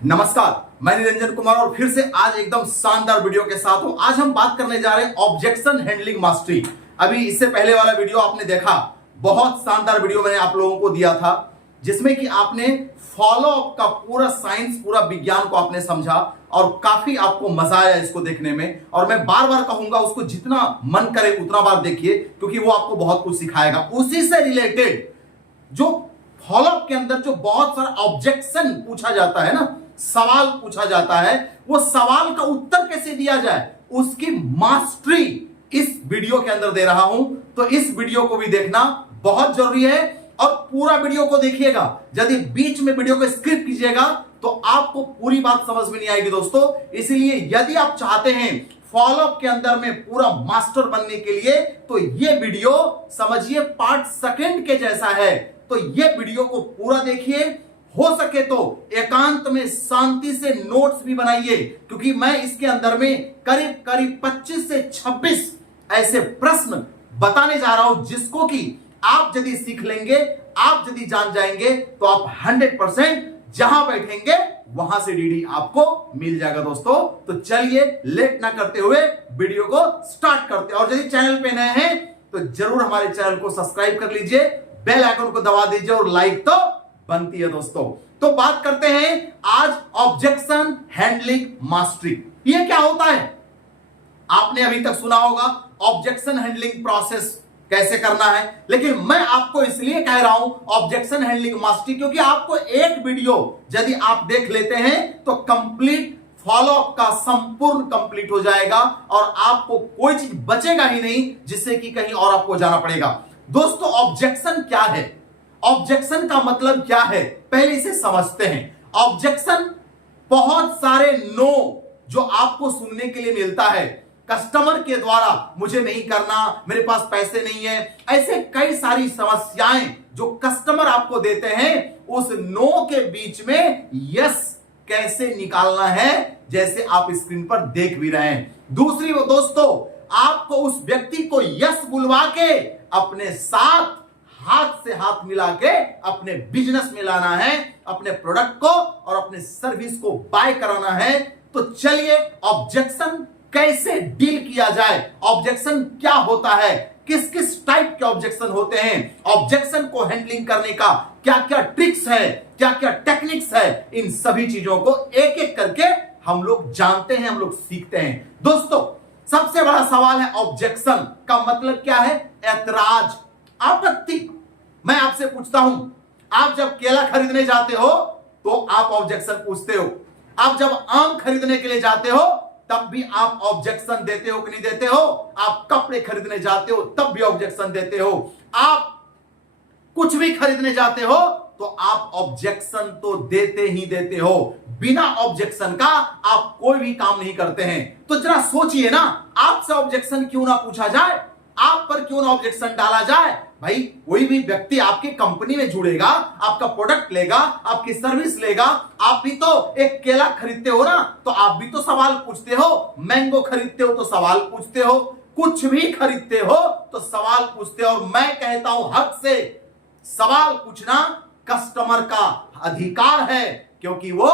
नमस्कार, मैं निरंजन कुमार और फिर से आज एकदम शानदार वीडियो के साथ हूं। आज हम बात करने जा रहे हैं ऑब्जेक्शन हैंडलिंग मास्टरी। अभी इससे पहले वाला वीडियो आपने देखा, बहुत शानदार वीडियो मैंने आप लोगों को दिया था जिसमें कि आपने फॉलो अप का पूरा साइंस, पूरा विज्ञान को आपने समझा और काफी आपको मजा आया इसको देखने में। और मैं बार बार कहूंगा उसको जितना मन करे उतना बार देखिए, क्योंकि वो आपको बहुत कुछ सिखाएगा। उसी से रिलेटेड जो फॉलो अप के अंदर जो बहुत सारा ऑब्जेक्शन पूछा जाता है ना, सवाल पूछा जाता है, वो सवाल का उत्तर कैसे दिया जाए उसकी मास्टरी इस वीडियो के अंदर दे रहा हूं। तो इस वीडियो को भी देखना बहुत जरूरी है और पूरा वीडियो को देखिएगा। यदि बीच में वीडियो को स्किप कीजिएगा तो आपको पूरी बात समझ में नहीं आएगी दोस्तों। इसलिए यदि आप चाहते हैं फॉलो अप के अंदर में पूरा मास्टर बनने के लिए, तो ये वीडियो समझिए पार्ट सेकंड के जैसा है। तो ये वीडियो को पूरा देखिए, हो सके तो एकांत में शांति से नोट्स भी बनाइए, क्योंकि मैं इसके अंदर में करीब करीब 25 से 26 ऐसे प्रश्न बताने जा रहा हूं जिसको कि आप यदि सीख लेंगे, आप यदि जान जाएंगे तो आप 100% जहां बैठेंगे वहां से डीडी आपको मिल जाएगा दोस्तों। तो चलिए लेट ना करते हुए वीडियो को स्टार्ट करते हैं। और यदि चैनल पे नए हैं तो जरूर हमारे चैनल को सब्सक्राइब कर लीजिए, बेल आइकन को दबा दीजिए और लाइक तो बनती है दोस्तों। तो बात करते हैं आज ऑब्जेक्शन हैंडलिंग मास्टरी। ये क्या होता है? आपने अभी तक सुना होगा ऑब्जेक्शन हैंडलिंग प्रोसेस कैसे करना है, लेकिन मैं आपको इसलिए कह रहा हूं ऑब्जेक्शन हैंडलिंग मास्टरी, क्योंकि आपको एक वीडियो यदि आप देख लेते हैं तो कंप्लीट फॉलो अप का संपूर्ण कंप्लीट हो जाएगा और आपको कोई चीज बचेगा ही नहीं जिससे कि कहीं और आपको जाना पड़ेगा। दोस्तों, ऑब्जेक्शन क्या है? ऑब्जेक्शन का मतलब क्या है पहले इसे समझते हैं। ऑब्जेक्शन बहुत सारे नो जो आपको सुनने के लिए मिलता है कस्टमर के द्वारा, मुझे नहीं करना, मेरे पास पैसे नहीं है, ऐसे कई सारी समस्याएं जो कस्टमर आपको देते हैं, उस नो के बीच में यस कैसे निकालना है, जैसे आप स्क्रीन पर देख भी रहे हैं। दूसरी वो दोस्तों, आपको उस व्यक्ति को यस बुलवा के अपने साथ हाथ से हाथ मिला के अपने बिजनेस में लाना है, अपने प्रोडक्ट को और अपने सर्विस को बाय कराना है। तो चलिए ऑब्जेक्शन कैसे डील किया जाए, ऑब्जेक्शन क्या होता है, किस किस टाइप के ऑब्जेक्शन होते हैं, ऑब्जेक्शन को हैंडलिंग करने का क्या क्या ट्रिक्स है, क्या क्या टेक्निक्स है, इन सभी चीजों को एक एक करके हम लोग जानते हैं, हम लोग सीखते हैं। दोस्तों, सबसे बड़ा सवाल है ऑब्जेक्शन का मतलब क्या है? ऐतराज, आपत्ति। मैं आपसे पूछता हूं, आप जब केला खरीदने जाते हो तो आप ऑब्जेक्शन पूछते हो, आप जब आम खरीदने के लिए जाते हो तब भी आप ऑब्जेक्शन देते हो कि नहीं देते हो? आप कपड़े खरीदने जाते हो तब भी ऑब्जेक्शन देते हो, आप कुछ भी खरीदने जाते हो तो आप ऑब्जेक्शन तो देते ही देते हो। बिना ऑब्जेक्शन का आप कोई भी काम नहीं करते हैं। तो जरा सोचिए ना, आपसे ऑब्जेक्शन क्यों ना पूछा जाए, आप पर क्यों ना ऑब्जेक्शन डाला जाए। भाई, कोई भी व्यक्ति आपकी कंपनी में जुड़ेगा, आपका प्रोडक्ट लेगा, आपकी सर्विस लेगा, आप भी तो एक केला खरीदते हो ना, तो आप भी तो सवाल पूछते हो, मैंगो खरीदते हो तो सवाल पूछते हो, कुछ भी खरीदते हो तो सवाल पूछते हो। और मैं कहता हूं हक से सवाल पूछना कस्टमर का अधिकार है, क्योंकि वो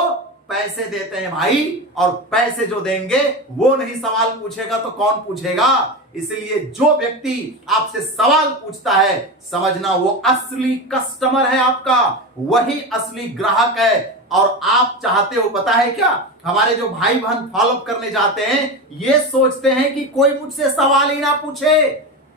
पैसे देते हैं भाई, और पैसे जो देंगे वो नहीं सवाल पूछेगा तो कौन पूछेगा। इसलिए जो व्यक्ति आपसे सवाल पूछता है, समझना वो असली कस्टमर है आपका, वही असली ग्राहक है। और आप चाहते हो, पता है क्या, हमारे जो भाई बहन फॉलो अप करने जाते हैं ये सोचते हैं कि कोई मुझसे सवाल ही ना पूछे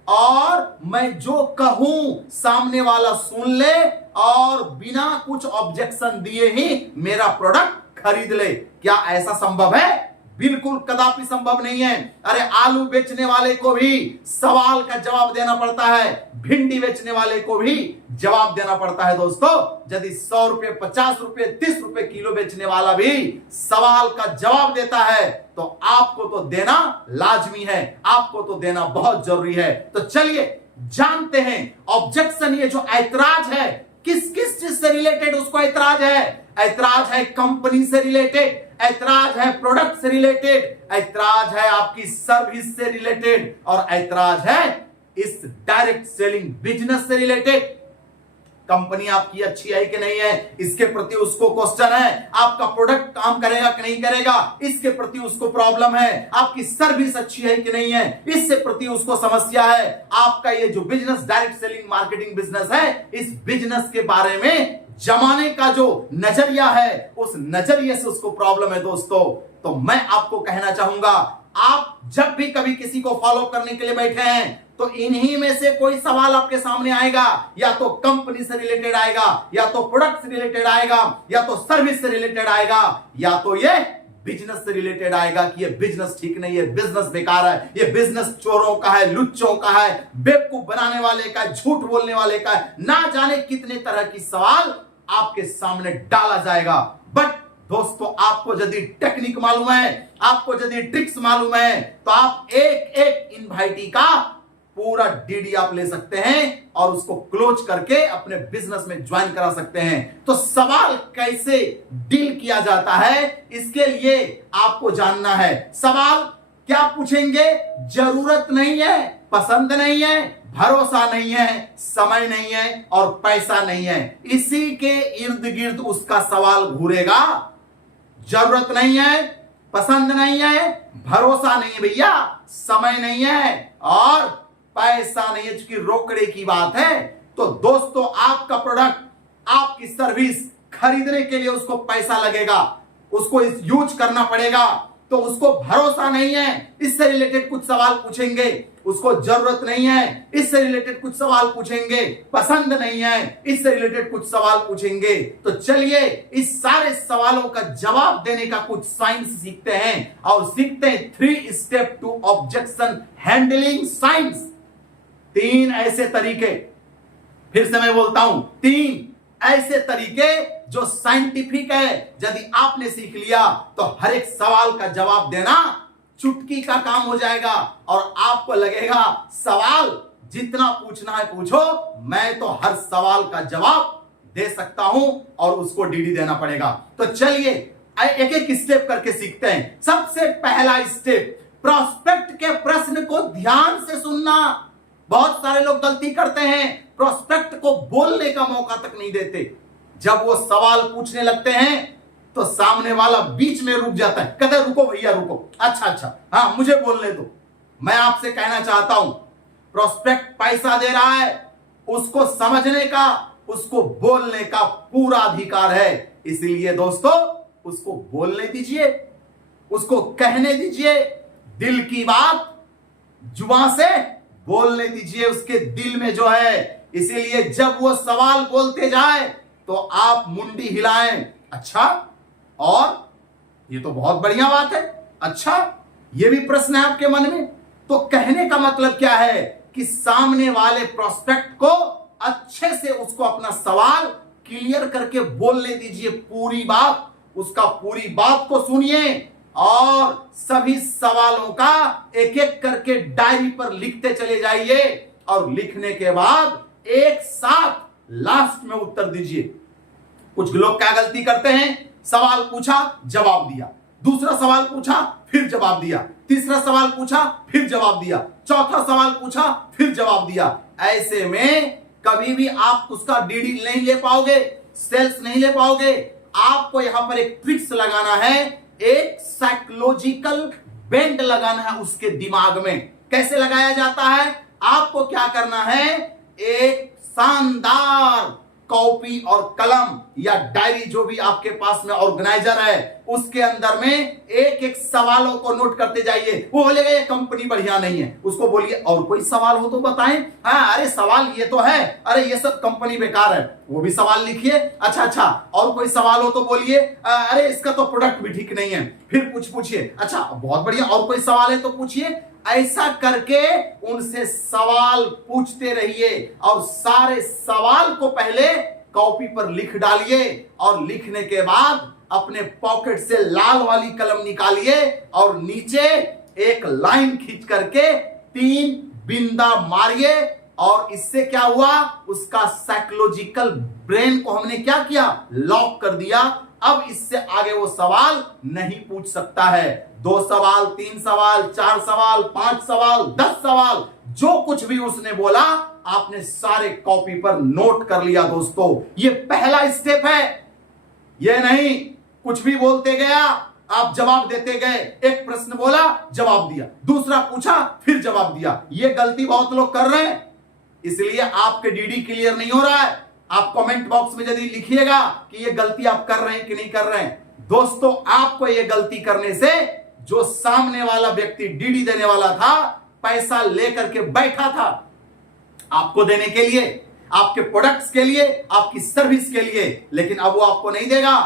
और मैं जो कहूं सामने वाला सुन ले और बिना कुछ ऑब्जेक्शन दिए ही मेरा प्रोडक्ट खरीद ले। क्या ऐसा संभव है? बिल्कुल कदापि संभव नहीं है। अरे, आलू बेचने वाले को भी सवाल का जवाब देना पड़ता है, भिंडी बेचने वाले को भी जवाब देना पड़ता है। दोस्तों, यदि 100 रुपए, 50 रुपए, 30 रुपए किलो बेचने वाला भी सवाल का जवाब देता है तो आपको तो देना लाजमी है, आपको तो देना बहुत जरूरी है। तो चलिए जानते हैं ऑब्जेक्शन, ये जो ऐतराज है किस किस चीज से रिलेटेड उसको ऐतराज है। ऐतराज है कंपनी से रिलेटेड, ऐतराज है प्रोडक्ट से रिलेटेड, ऐतराज है आपकी सर्विस से रिलेटेड और ऐतराज है इस डायरेक्ट सेलिंग बिजनेस से रिलेटेड। कंपनी आपकी अच्छी है कि नहीं है, इसके प्रति उसको क्वेश्चन है, आपका प्रोडक्ट काम करेगा कि नहीं करेगा, इसके प्रति उसको प्रॉब्लम है, आपकी सर्विस अच्छी है कि नहीं है, इससे प्रति उसको समस्या है। आपका ये जो business, direct selling marketing business है, इस बिजनेस के बारे में जमाने का जो नजरिया है, उस नजरिए से उसको प्रॉब्लम है दोस्तों। तो मैं आपको कहना चाहूंगा, आप जब भी कभी किसी को फॉलो करने के लिए बैठे हैं तो इन्हीं में से कोई सवाल आपके सामने आएगा, या तो कंपनी से रिलेटेड आएगा, या तो प्रोडक्ट से रिलेटेड आएगा, या तो सर्विस से रिलेटेड आएगा, या तो ये बिजनेस से रिलेटेड आएगा कि ये बिजनेस ठीक नहीं है, बिजनेस बेकार है, ये बिजनेस चोरों का है, लुच्चों का है, बेवकूफ बनाने वाले का है, झूठ बोलने वाले का है, ना जाने कितने तरह की सवाल आपके सामने डाला जाएगा। बट दोस्तों, आपको यदि टेक्निक मालूम है, आपको यदि ट्रिक्स मालूम है, तो आप एक एक इनवाइटी का पूरा डीडी आप ले सकते हैं और उसको क्लोज करके अपने बिजनेस में ज्वाइन करा सकते हैं। तो सवाल कैसे डील किया जाता है, इसके लिए आपको जानना है। सवाल क्या पूछेंगे? जरूरत नहीं है, पसंद नहीं है, भरोसा नहीं है, समय नहीं है और पैसा नहीं है, इसी के इर्द गिर्द उसका सवाल घूरेगा। जरूरत नहीं है, पसंद नहीं है, भरोसा नहीं है भैया, समय नहीं है और पैसा नहीं है, चूंकि रोकड़े की बात है। तो दोस्तों, आपका प्रोडक्ट, आपकी सर्विस खरीदने के लिए उसको पैसा लगेगा, उसको यूज करना पड़ेगा, तो उसको भरोसा नहीं है, इससे रिलेटेड कुछ सवाल पूछेंगे। उसको जरूरत नहीं है, इससे रिलेटेड कुछ सवाल पूछेंगे। पसंद नहीं है, इससे रिलेटेड कुछ सवाल पूछेंगे। तो चलिए इस सारे सवालों का जवाब देने का कुछ साइंस सीखते हैं और सीखते हैं 3 step to objection handling science. 3 ऐसे तरीके, फिर से मैं बोलता हूं, 3 ऐसे तरीके जो साइंटिफिक है। यदि आपने सीख लिया तो हर एक सवाल का जवाब देना चुटकी का काम हो जाएगा और आपको लगेगा सवाल जितना पूछना है पूछो, मैं तो हर सवाल का जवाब दे सकता हूं और उसको डीडी देना पड़ेगा। तो चलिए एक एक स्टेप करके सीखते हैं। सबसे पहला स्टेप, प्रोस्पेक्ट के प्रश्न को ध्यान से सुनना। बहुत सारे लोग गलती करते हैं, प्रोस्पेक्ट को बोलने का मौका तक नहीं देते। जब वो सवाल पूछने लगते हैं तो सामने वाला बीच में रुक जाता है, कहते रुको भैया रुको, अच्छा, हाँ मुझे बोलने दो। मैं आपसे कहना चाहता हूं, प्रोस्पेक्ट पैसा दे रहा है, उसको समझने का, उसको बोलने का पूरा अधिकार है। इसलिए दोस्तों, उसको बोलने दीजिए, उसको कहने दीजिए, दिल की बात जुबान से बोलने दीजिए, उसके दिल में जो है। इसीलिए जब वो सवाल बोलते जाए तो आप मुंडी हिलाएं, अच्छा, और ये तो बहुत बढ़िया बात है, अच्छा ये भी प्रश्न है आपके मन में। तो कहने का मतलब क्या है कि सामने वाले प्रोस्पेक्ट को अच्छे से उसको अपना सवाल क्लियर करके बोलने दीजिए, पूरी बात, उसका पूरी बात को सुनिए और सभी सवालों का एक एक करके डायरी पर लिखते चले जाइए और लिखने के बाद एक साथ लास्ट में उत्तर दीजिए। कुछ लोग क्या गलती करते हैं, सवाल पूछा जवाब दिया, दूसरा सवाल पूछा फिर जवाब दिया, तीसरा सवाल पूछा फिर जवाब दिया, चौथा सवाल पूछा फिर जवाब दिया। ऐसे में कभी भी आप उसका डीडी नहीं ले पाओगे, सेल्स नहीं ले पाओगे। आपको यहां पर एक ट्रिक्स लगाना है, एक साइकोलॉजिकल बेंड लगाना है उसके दिमाग में। कैसे लगाया जाता है? आपको क्या करना है, एक शानदार कॉपी और कलम या डायरी जो भी आपके पास में ऑर्गेनाइजर है, उसके अंदर में एक एक सवालों को नोट करते जाइए। वो बोलेगा ये कंपनी बढ़िया नहीं है, उसको बोलिए और कोई सवाल हो तो बताएं। हाँ, अरे सवाल ये तो है, अरे ये सब कंपनी बेकार है, वो भी सवाल लिखिए। अच्छा, और कोई सवाल हो तो बोलिए, अरे इसका तो प्रोडक्ट भी ठीक नहीं है, फिर पूछिए। अच्छा बहुत बढ़िया, और कोई सवाल है तो पूछिए। ऐसा करके उनसे सवाल पूछते रहिए और सारे सवाल को पहले कॉपी पर लिख डालिए और लिखने के बाद अपने पॉकेट से लाल वाली कलम निकालिए और नीचे एक लाइन खींच करके 3 बिंदा मारिए। और इससे क्या हुआ, उसका साइकोलॉजिकल ब्रेन को हमने क्या किया, लॉक कर दिया। अब इससे आगे वो सवाल नहीं पूछ सकता है। 2 सवाल, 3 सवाल, 4 सवाल, 5 सवाल, 10 सवाल, जो कुछ भी उसने बोला आपने सारे कॉपी पर नोट कर लिया दोस्तों। ये पहला स्टेप है। ये नहीं कुछ भी बोलते गया, आप जवाब देते गए। एक प्रश्न बोला, जवाब दिया, दूसरा पूछा, फिर जवाब दिया। ये गलती बहुत लोग कर रहे हैं, इसलिए आपके डीडी क्लियर नहीं हो रहा है। आप कमेंट बॉक्स में यदि लिखिएगा कि ये गलती आप कर रहे हैं कि नहीं कर रहे हैं। दोस्तों, आपको ये गलती करने से जो सामने वाला व्यक्ति डीडी देने वाला था, पैसा लेकर के बैठा था आपको देने के लिए, आपके प्रोडक्ट्स के लिए, आपकी सर्विस के लिए, लेकिन अब वो आपको नहीं देगा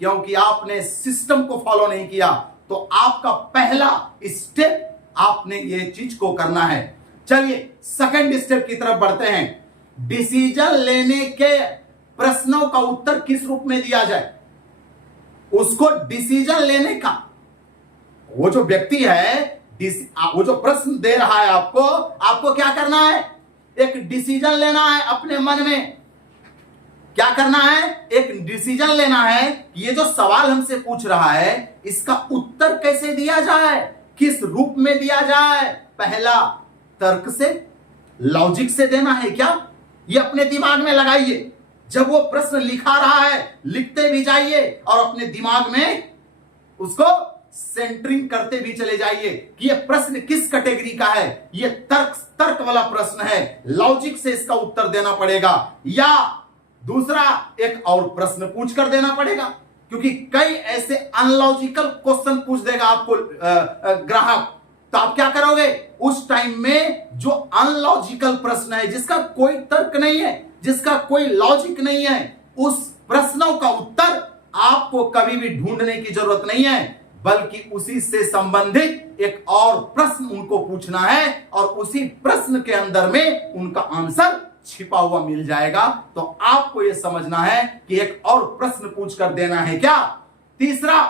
क्योंकि आपने सिस्टम को फॉलो नहीं किया। तो आपका पहला स्टेप आपने ये चीज को करना है। चलिए सेकंड स्टेप की तरफ बढ़ते हैं। डिसीजन लेने के प्रश्नों का उत्तर किस रूप में दिया जाए, उसको डिसीजन लेने का, वो जो व्यक्ति है, वो जो प्रश्न दे रहा है आपको क्या करना है, एक डिसीजन लेना है अपने मन में। क्या करना है, एक डिसीजन लेना है कि ये जो सवाल हमसे पूछ रहा है इसका उत्तर कैसे दिया जाए, किस रूप में दिया जाए। पहला, तर्क से, लॉजिक से देना है क्या, ये अपने दिमाग में लगाइए। जब वो प्रश्न लिखा रहा है, लिखते भी जाइए और अपने दिमाग में उसको सेंटरिंग करते भी चले जाइए कि ये प्रश्न किस कैटेगरी का है। ये तर्क वाला प्रश्न है, लॉजिक से इसका उत्तर देना पड़ेगा, या दूसरा एक और प्रश्न पूछ कर देना पड़ेगा, क्योंकि कई ऐसे अनलॉजिकल क्वेश्चन पूछ देगा आपको ग्राहक। तो आप क्या करोगे उस टाइम में, जो अनलॉजिकल प्रश्न है, जिसका कोई तर्क नहीं है, जिसका कोई लॉजिक नहीं है, उस प्रश्नों का उत्तर आपको कभी भी ढूंढने की जरूरत नहीं है, बल्कि उसी से संबंधित एक और प्रश्न उनको पूछना है और उसी प्रश्न के अंदर में उनका आंसर छिपा हुआ मिल जाएगा। तो आपको यह समझना है कि एक और प्रश्न पूछ कर देना है क्या। तीसरा,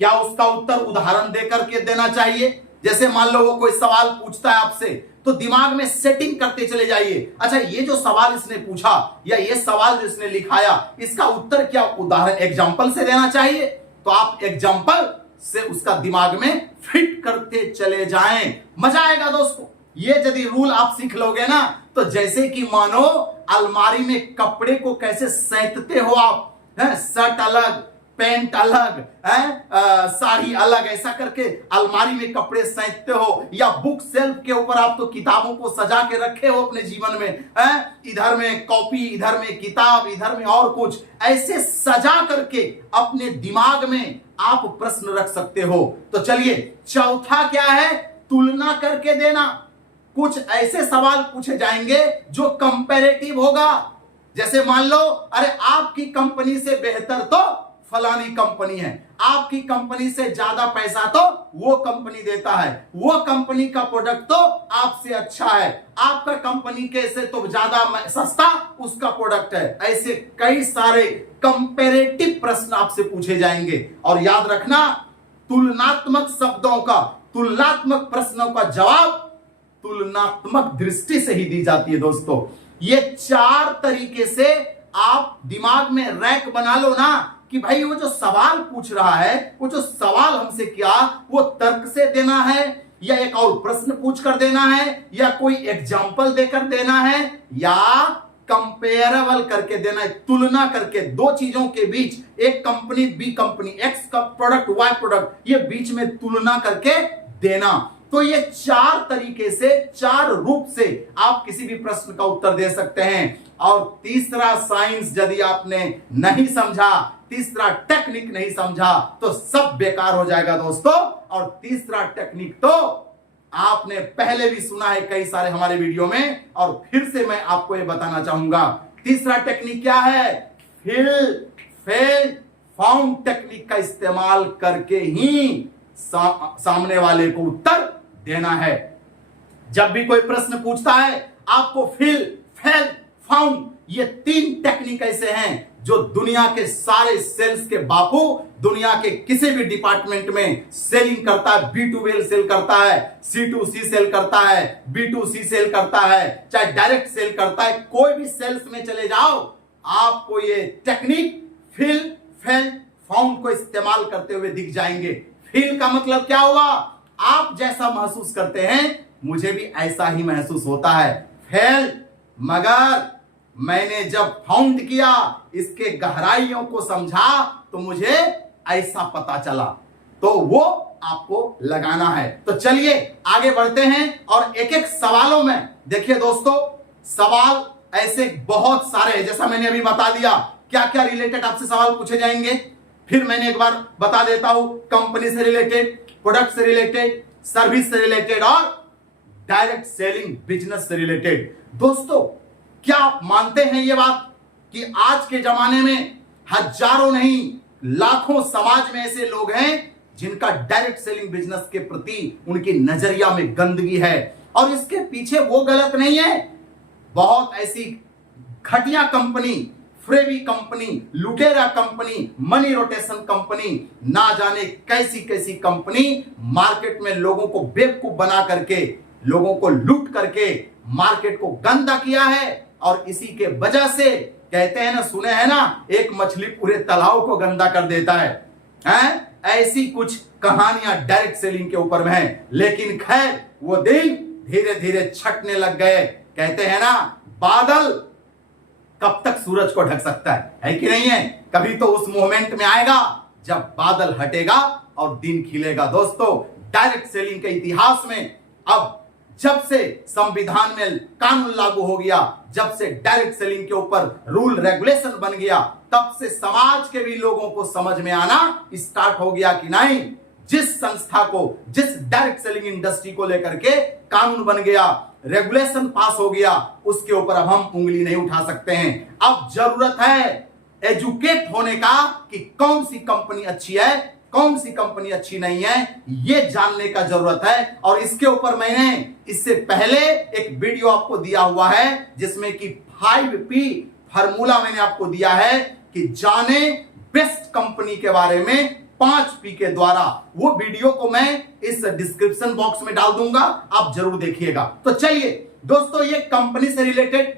क्या उसका उत्तर उदाहरण देकर के देना चाहिए। जैसे मान लो वो कोई सवाल पूछता है आपसे, तो दिमाग में सेटिंग करते चले जाइए। अच्छा, ये जो सवाल इसने पूछा या ये सवाल जो इसने लिखाया, इसका उत्तर क्या उदाहरण एग्जांपल से देना चाहिए। तो आप एग्जांपल से उसका दिमाग में फिट करते चले जाएं, मजा आएगा दोस्तों। ये यदि रूल आप सीख लोगे ना, तो जैसे कि मानो अलमारी में कपड़े को कैसे सैंतते हो आप, शर्ट अलग, पैंट अलग है, साड़ी अलग, ऐसा करके अलमारी में कपड़े सैंतते हो, या बुक सेल्फ के ऊपर आप तो किताबों को सजा के रखे हो अपने जीवन में, इधर में कॉपी, इधर में किताब, इधर में और कुछ, ऐसे सजा करके अपने दिमाग में आप प्रश्न रख सकते हो। तो चलिए चौथा क्या है, तुलना करके देना। कुछ ऐसे सवाल पूछे जाएंगे जो कंपैरेटिव होगा। जैसे मान लो, अरे आपकी कंपनी से बेहतर तो फलानी कंपनी है, आपकी कंपनी से ज्यादा पैसा तो वो कंपनी देता है, वो कंपनी का प्रोडक्ट तो आपसे अच्छा है, आपका कंपनी के से तो ज्यादा सस्ता उसका प्रोडक्ट है। ऐसे कई सारे कंपैरेटिव प्रश्न आपसे पूछे जाएंगे। और याद रखना, तुलनात्मक शब्दों का, तुलनात्मक प्रश्नों का जवाब तुलनात्मक दृष्टि से ही दी जाती है दोस्तों। ये चार तरीके से आप दिमाग में रैक बना लो ना, कि भाई वो जो सवाल पूछ रहा है, वो जो सवाल हमसे किया, वो तर्क से देना है, या एक और प्रश्न पूछ कर देना है, या कोई एग्जाम्पल देकर देना है, या कंपेरेबल करके देना है, तुलना करके दो चीजों के बीच, एक कंपनी बी कंपनी, एक्स का प्रोडक्ट वाई प्रोडक्ट, ये बीच में तुलना करके देना। तो ये चार तरीके से, चार रूप से आप किसी भी प्रश्न का उत्तर दे सकते हैं। और तीसरा साइंस यदि आपने नहीं समझा, तीसरा टेक्निक नहीं समझा, तो सब बेकार हो जाएगा दोस्तों। और तीसरा टेक्निक तो आपने पहले भी सुना है कई सारे हमारे वीडियो में, और फिर से मैं आपको यह बताना चाहूंगा। तीसरा टेक्निक क्या है, फिल फेल फाउंड टेक्निक का इस्तेमाल करके ही सामने वाले को उत्तर देना है। जब भी कोई प्रश्न पूछता है, आपको फिल फेल फाउंड, ये तीन टेक्निक ऐसे हैं जो दुनिया के सारे सेल्स के बापू, दुनिया के किसी भी डिपार्टमेंट में सेलिंग करता है, B2B सेल करता है, C2C सेल करता है, B2C सेल करता है, चाहे डायरेक्ट सेल करता है, कोई भी सेल्स में चले जाओ, आपको ये टेक्निक फिल फेल फाउंड को इस्तेमाल करते हुए दिख जाएंगे। फील का मतलब क्या हुआ, आप जैसा महसूस करते हैं मुझे भी ऐसा ही महसूस होता है। फेल, मगर मैंने जब फाउंड किया, इसके गहराइयों को समझा, तो मुझे ऐसा पता चला। तो वो आपको लगाना है। तो चलिए आगे बढ़ते हैं और एक एक सवालों में देखिए दोस्तों, सवाल ऐसे बहुत सारे हैं। जैसा मैंने अभी बता दिया क्या क्या रिलेटेड आपसे सवाल पूछे जाएंगे, फिर मैंने एक बार बता देता हूं, कंपनी से रिलेटेड, प्रोडक्ट से रिलेटेड, सर्विस से रिलेटेड और डायरेक्ट सेलिंग बिजनेस से रिलेटेड। दोस्तों क्या आप मानते हैं ये बात कि आज के जमाने में हजारों नहीं लाखों समाज में ऐसे लोग हैं जिनका डायरेक्ट सेलिंग बिजनेस के प्रति उनकी नजरिया में गंदगी है, और इसके पीछे वो गलत नहीं है। बहुत ऐसी घटिया कंपनी, फ्रेबी कंपनी, लुटेरा कंपनी, मनी रोटेशन कंपनी, ना जाने कैसी कैसी कंपनी मार्केट में लोगों को बेवकूफ बना करके, लोगों को लूट करके मार्केट को गंदा किया है। और इसी के वजह से कहते हैं ना, सुने हैं ना, एक मछली पूरे तालाब को गंदा कर देता है? ऐसी कुछ कहानियां डायरेक्ट सेलिंग के ऊपर में है। लेकिन खैर वो दिन धीरे धीरे छटने लग गए। कहते हैं ना, बादल कब तक सूरज को ढक सकता है कि नहीं है? कभी तो उस मोमेंट में आएगा जब बादल हटेगा और दिन खिलेगा। दोस्तों डायरेक्ट सेलिंग के इतिहास में अब जब से संविधान में कानून लागू हो गया, जब से डायरेक्ट सेलिंग के ऊपर रूल रेगुलेशन बन गया, तब से समाज के भी लोगों को समझ में आना स्टार्ट हो गया कि नहीं, जिस संस्था को, जिस डायरेक्ट सेलिंग इंडस्ट्री को लेकर के कानून बन गया, रेगुलेशन पास हो गया, उसके ऊपर अब हम उंगली नहीं उठा सकते हैं। अब जरूरत है एजुकेट होने का कि कौन सी कंपनी अच्छी है, कौन सी कंपनी अच्छी नहीं है, यह जानने का जरूरत है। और इसके ऊपर मैंने इससे पहले एक वीडियो आपको दिया हुआ है जिसमें कि 5P फार्मूला मैंने आपको दिया है कि जाने बेस्ट कंपनी के बारे में 5P के द्वारा। वो वीडियो को मैं इस डिस्क्रिप्शन बॉक्स में डाल दूंगा, आप जरूर देखिएगा। तो चलिए दोस्तों, ये कंपनी से रिलेटेड,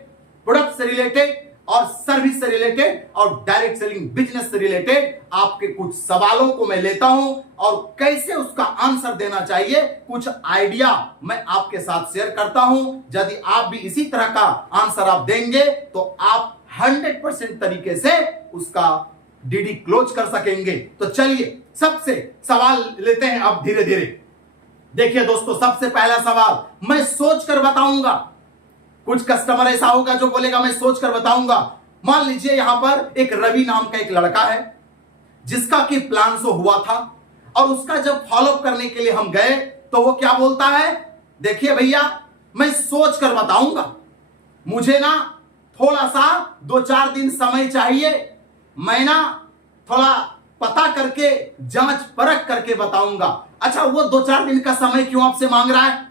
प्रोडक्ट से रिलेटेड और सर्विस से रिलेटेड और डायरेक्ट सेलिंग बिजनेस से रिलेटेड आपके कुछ सवालों को मैं लेता हूं और कैसे उसका आंसर देना चाहिए, कुछ आइडिया मैं आपके साथ शेयर करता हूं। यदि आप भी इसी तरह का आंसर आप देंगे तो आप 100% तरीके से उसका डीडी क्लोज कर सकेंगे। तो चलिए सबसे सवाल लेते हैं अब धीरे धीरे। देखिए दोस्तों, सबसे पहला सवाल मैं सोच कर बताऊंगा। कुछ कस्टमर ऐसा होगा जो बोलेगा मैं सोच कर बताऊंगा। मान लीजिए यहां पर एक रवि नाम का एक लड़का है जिसका कि प्लान शो हुआ था, और उसका जब फॉलोअप करने के लिए हम गए तो वो क्या बोलता है, देखिए भैया मैं सोच कर बताऊंगा, मुझे ना थोड़ा सा 2-4 दिन समय चाहिए, मैं ना थोड़ा पता करके जांच परख करके बताऊंगा। अच्छा, वो 2-4 दिन का समय क्यों आपसे मांग रहा है?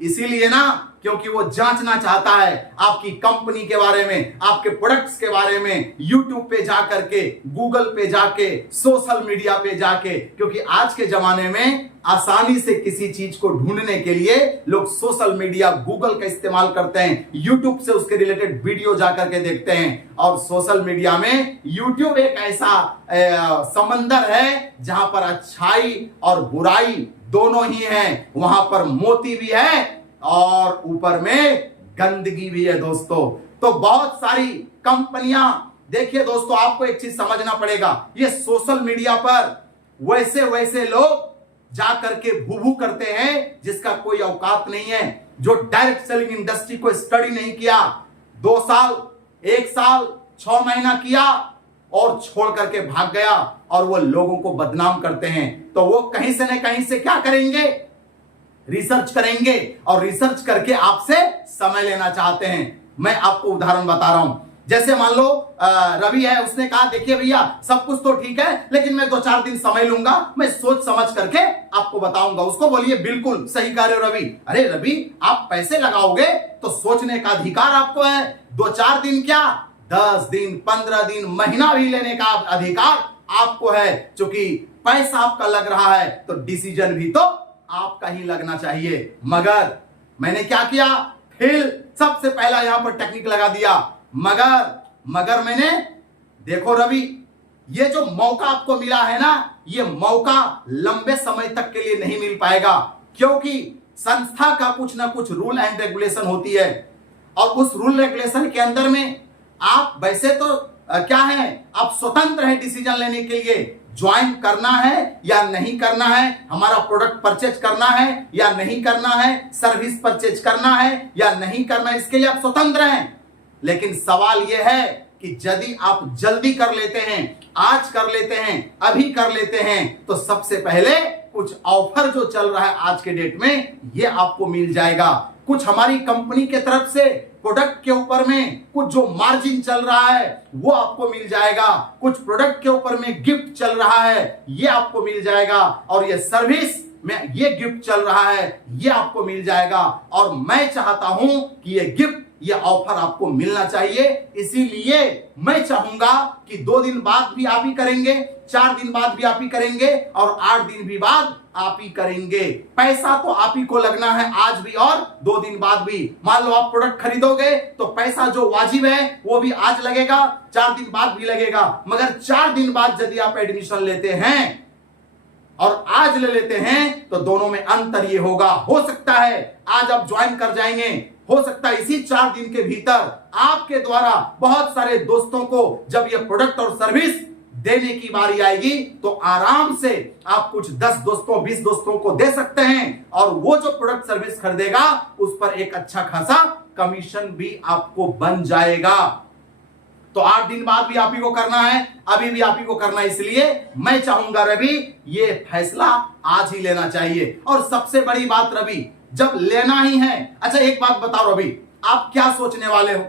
इसीलिए ना क्योंकि वो जांचना चाहता है आपकी कंपनी के बारे में, आपके प्रोडक्ट्स के बारे में, यूट्यूब पे जाकर के, गूगल पे जाके, सोशल मीडिया पे जाके। क्योंकि आज के जमाने में आसानी से किसी चीज को ढूंढने के लिए लोग सोशल मीडिया, गूगल का इस्तेमाल करते हैं, यूट्यूब से उसके रिलेटेड वीडियो जाकर के देखते हैं। और सोशल मीडिया में यूट्यूब एक ऐसा समंदर है जहां पर अच्छाई और बुराई दोनों ही है, वहां पर मोती भी है और ऊपर में गंदगी भी है दोस्तों। तो बहुत सारी कंपनियां, देखिए दोस्तों आपको एक चीज समझना पड़ेगा, ये सोशल मीडिया पर वैसे वैसे लोग जाकर के भूभू करते हैं जिसका कोई औकात नहीं है, जो डायरेक्ट सेलिंग इंडस्ट्री को स्टडी नहीं किया, 2 साल, 1 साल, 6 महीना किया और छोड़ करके भाग गया, और वो लोगों को बदनाम करते हैं। तो वो कहीं से न कहीं से क्या करेंगे, रिसर्च करेंगे, और रिसर्च करके आपसे समय लेना चाहते हैं। मैं आपको उदाहरण बता रहा हूं, जैसे मान लो रवि है, उसने कहा देखिए भैया सब कुछ तो ठीक है, लेकिन मैं 2-4 दिन समय लूंगा, मैं सोच समझ करके आपको बताऊंगा। उसको बोलिए बिल्कुल सही कह रहे हो रवि, अरे रवि आप पैसे लगाओगे तो सोचने का अधिकार आपको है। 2-4 दिन क्या, 10 दिन, 15 दिन, महीना भी लेने का अधिकार आपको है। क्योंकि पैसा आपका लग रहा है तो डिसीजन भी तो आपका ही लगना चाहिए। मगर मैंने क्या किया, फिर सबसे पहला यहां पर टेक्निक लगा दिया, मगर मैंने, देखो रवि ये जो मौका आपको मिला है ना, ये मौका लंबे समय तक के लिए नहीं मिल पाएगा, क्योंकि संस्था का कुछ ना कुछ रूल एंड रेगुलेशन होती है। और उस रूल रेगुलेशन के अंदर में आप वैसे तो क्या है, आप स्वतंत्र है डिसीजन लेने के लिए, ज्वाइन करना है या नहीं करना है, हमारा प्रोडक्ट परचेज करना है या नहीं करना है, सर्विस परचेज करना है या नहीं करना है, इसके लिए आप स्वतंत्र हैं। लेकिन सवाल यह है कि यदि आप जल्दी कर लेते हैं, आज कर लेते हैं, अभी कर लेते हैं, तो सबसे पहले कुछ ऑफर जो चल रहा है आज के डेट में ये आपको मिल जाएगा। कुछ हमारी कंपनी के तरफ से प्रोडक्ट के ऊपर में कुछ जो मार्जिन चल रहा है वो आपको मिल जाएगा, कुछ प्रोडक्ट के ऊपर में गिफ्ट चल रहा है ये आपको मिल जाएगा, और ये सर्विस में ये गिफ्ट चल रहा है ये आपको मिल जाएगा। और मैं चाहता हूं कि ये गिफ्ट, ये ऑफर आपको मिलना चाहिए, इसीलिए मैं चाहूंगा कि 2 दिन बाद भी आप ही करेंगे, 4 दिन बाद भी आप ही करेंगे और 8 दिन भी बाद आप ही करेंगे। पैसा तो आप ही को लगना है आज भी और 2 दिन बाद भी। मान लो आप प्रोडक्ट खरीदोगे तो पैसा जो वाजिब है वो भी आज लगेगा, 4 दिन बाद भी लगेगा। मगर 4 दिन बाद यदि आप एडमिशन लेते हैं और आज ले लेते हैं तो दोनों में अंतर ये होगा, हो सकता है आज आप ज्वाइन कर जाएंगे, हो सकता है इसी 4 दिन के भीतर आपके द्वारा बहुत सारे दोस्तों को जब ये प्रोडक्ट और सर्विस देने की बारी आएगी तो आराम से आप कुछ 10 दोस्तों 20 दोस्तों को दे सकते हैं, और वो जो प्रोडक्ट सर्विस खरीदेगा उस पर एक अच्छा खासा कमीशन भी आपको बन जाएगा। तो 8 दिन बाद भी आप ही को करना है, अभी भी आप ही को करना है, इसलिए मैं चाहूंगा रवि ये फैसला आज ही लेना चाहिए। और सबसे बड़ी बात रवि, जब लेना ही है, अच्छा एक बात बताओ रवि, आप क्या सोचने वाले हो?